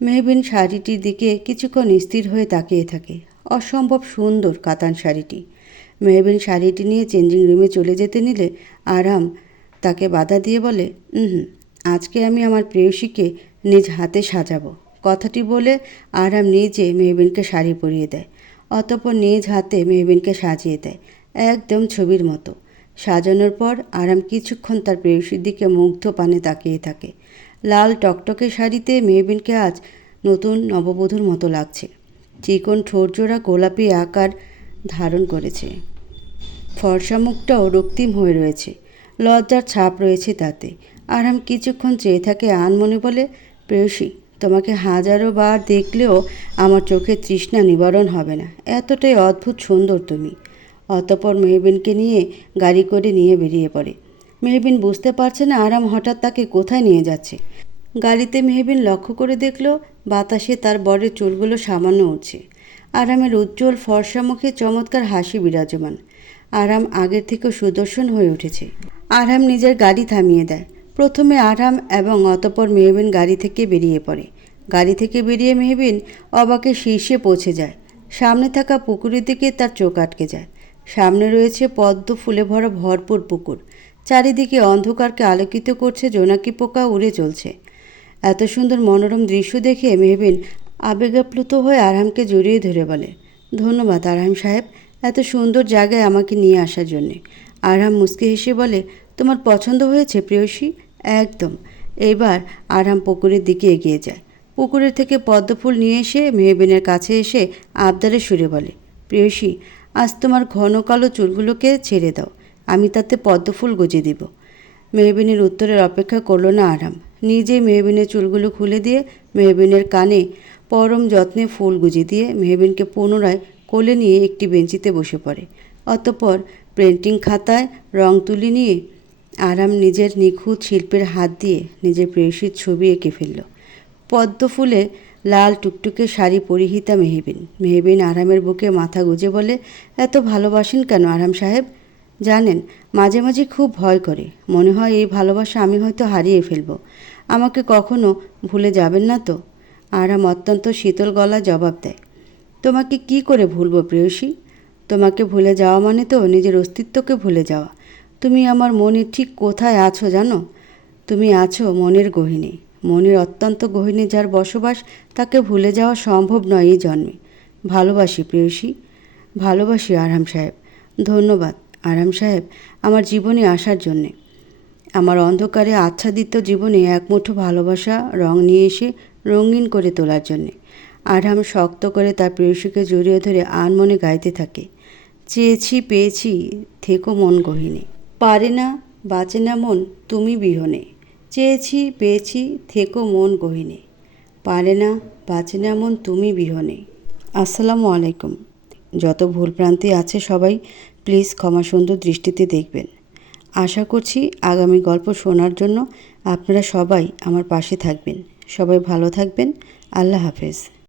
মেহবিন শাড়িটির দিকে কিছুক্ষণ স্থির হয়ে তাকিয়ে থাকে। অসম্ভব সুন্দর কাতান শাড়িটি। মেহবিন শাড়িটি নিয়ে চেঞ্জিং রুমে চলে যেতে নিলে আরাম তাকে বাধা দিয়ে বলে, আজকে আমি আমার প্রেয়সীকে নিজ হাতে সাজাবো। কথাটি বলে আরাম নিজে মেহবিনকে শাড়ি পরিয়ে দেয়। অতঃপর নিজ হাতে মেহবিনকে সাজিয়ে দেয়, একদম ছবির মতো। সাজানোর পর আরাম কিছুক্ষণ তার প্রেয়সীর দিকে মুগ্ধ পানে তাকিয়ে থাকে। লাল টকটকে শাড়িতে মেহবিনকে আজ নতুন নববধূর মতো লাগছে। চিকন ঠোঁটজোড়া গোলাপি আকার ধারণ করেছে। ফর্সা মুখটাও রক্তিম হয়ে রয়েছে, লজ্জার ছাপ রয়েছে তাতে। আরাম কিছুক্ষণ চেয়ে থাকে আনমনে বলে, প্রেয়সী তোমাকে হাজারো বার দেখলেও আমার চোখের তৃষ্ণা নিবারণ হবে না, এতটাই অদ্ভুত সুন্দর তুমি। অতঃপর মেহবিনকে নিয়ে গাড়ি করে নিয়ে বেরিয়ে পড়ে। মেহবিন বুঝতে পারছে না আরাম হঠাৎ তাকে কোথায় নিয়ে যাচ্ছে। গাড়িতে মেহবিন লক্ষ্য করে দেখল বাতাসে তার বরের চুলগুলো সামান্য উঠছে। আরামের উজ্জ্বল ফর্সা মুখে চমৎকার হাসি বিরাজমান। আরাম আগের থেকেও সুদর্শন হয়ে উঠেছে। আরাম নিজের গাড়ি থামিয়ে দেয়। প্রথমে আরাম এবং অতঃপর মেহবিন গাড়ি থেকে বেরিয়ে পড়ে। গাড়ি থেকে বেরিয়ে মেহবিন অবাকে শীর্ষে পৌঁছে যায়। সামনে থাকা পুকুরের দিকে তার চোখ আটকে যায়। সামনে রয়েছে পদ্ম ফুলে ভরা ভরপুর পুকুর। চারিদিকে অন্ধকারকে আলোকিত করছে জোনাকি পোকা উড়ে চলছে। এত সুন্দর মনোরম দৃশ্য দেখে মেহবিন আবেগাপ্লুত হয়ে আরহামকে জড়িয়ে ধরে বলে, ধন্যবাদ আরহাম সাহেব, এত সুন্দর জায়গায় আমাকে নিয়ে আসার জন্যে। আরহাম মুচকি হেসে বলে, তোমার পছন্দ হয়েছে প্রেয়সী? একদম। এইবার আরহাম পুকুরের দিকে এগিয়ে যায়। পুকুরের থেকে পদ্মফুল নিয়ে এসে মেহবিনের কাছে এসে আবদারে সুরে বলে, প্রেয়সী, আজ তোমার ঘন কালো চুলগুলোকে ছেড়ে দাও, আমি তাতে পদ্মফুল গুজে দিব। মেহবিনের উত্তরের অপেক্ষা করল না আরহাম। নিজেই মেহবিনের চুলগুলো খুলে দিয়ে মেহবিনের কানে পরম যত্নে ফুল গুজে দিয়ে মেহবিনকে পুনরায় কোলে নিয়ে একটি বেঞ্চিতে বসে পড়ে। অতঃপর পেন্টিং খাতায় রং তুলি নিয়ে আরহাম নিজের নিখুঁত শিল্পের হাত দিয়ে নিজের প্রেয়সীর ছবি এঁকে ফেলল। পদ্ম ফুলে লাল টুকটুকে শাড়ি পরিহিতা মেহবিন। মেহবিন আরহামের বুকে মাথা গুজে বলে, এত ভালোবাসেন কেন আরহাম সাহেব? জানেন, মাঝে মাঝে খুব ভয় করে, মনে হয় এই ভালোবাসা আমি হয়তো হারিয়ে ফেলব। আমাকে কখনো ভুলে যাবেন না তো? আরহাম অত্যন্ত শীতল গলায় জবাব দেয়, তোমাকে কি করে ভুলবো প্রেয়সী? তোমাকে ভুলে যাওয়া মানে তো নিজের অস্তিত্বকে ভুলে যাওয়া। তুমি আমার মনে ঠিক কোথায় আছো জানো? তুমি আছো মনের গহীনে। মনের অত্যন্ত গহীনে যার বসবাস, তাকে ভুলে যাওয়া সম্ভব নয় এই জন্মে। ভালোবাসি প্রেয়সী, ভালোবাসি আরহাম সাহেব। ধন্যবাদ আরহাম সাহেব, আমার জীবনে আসার জন্যে। আমার অন্ধকারে আচ্ছাদিত জীবনে একমুঠো ভালোবাসা রং নিয়ে এসে রঙিন করে তোলার জন্যে। আরহাম শক্ত করে তার প্রেয়সীকে জড়িয়ে ধরে আনমনে গাইতে থাকে, চেয়েছি পেয়েছি থেকো মন গহীনে, পারে না বাঁচে না মন তুমি বিহনে। চেয়েছি পেয়েছি থেকো মন গহীনে, পারে না বাঁচে না মন তুমি বিহনে। আসসালামু আলাইকুম। যত ভুলভ্রান্তি আছে সবাই প্লিজ ক্ষমা সুন্দর দৃষ্টিতে দেখবেন। আশা করছি আগামী গল্প শোনার জন্য আপনারা সবাই আমার পাশে থাকবেন। সবাই ভালো থাকবেন। আল্লাহ হাফেজ।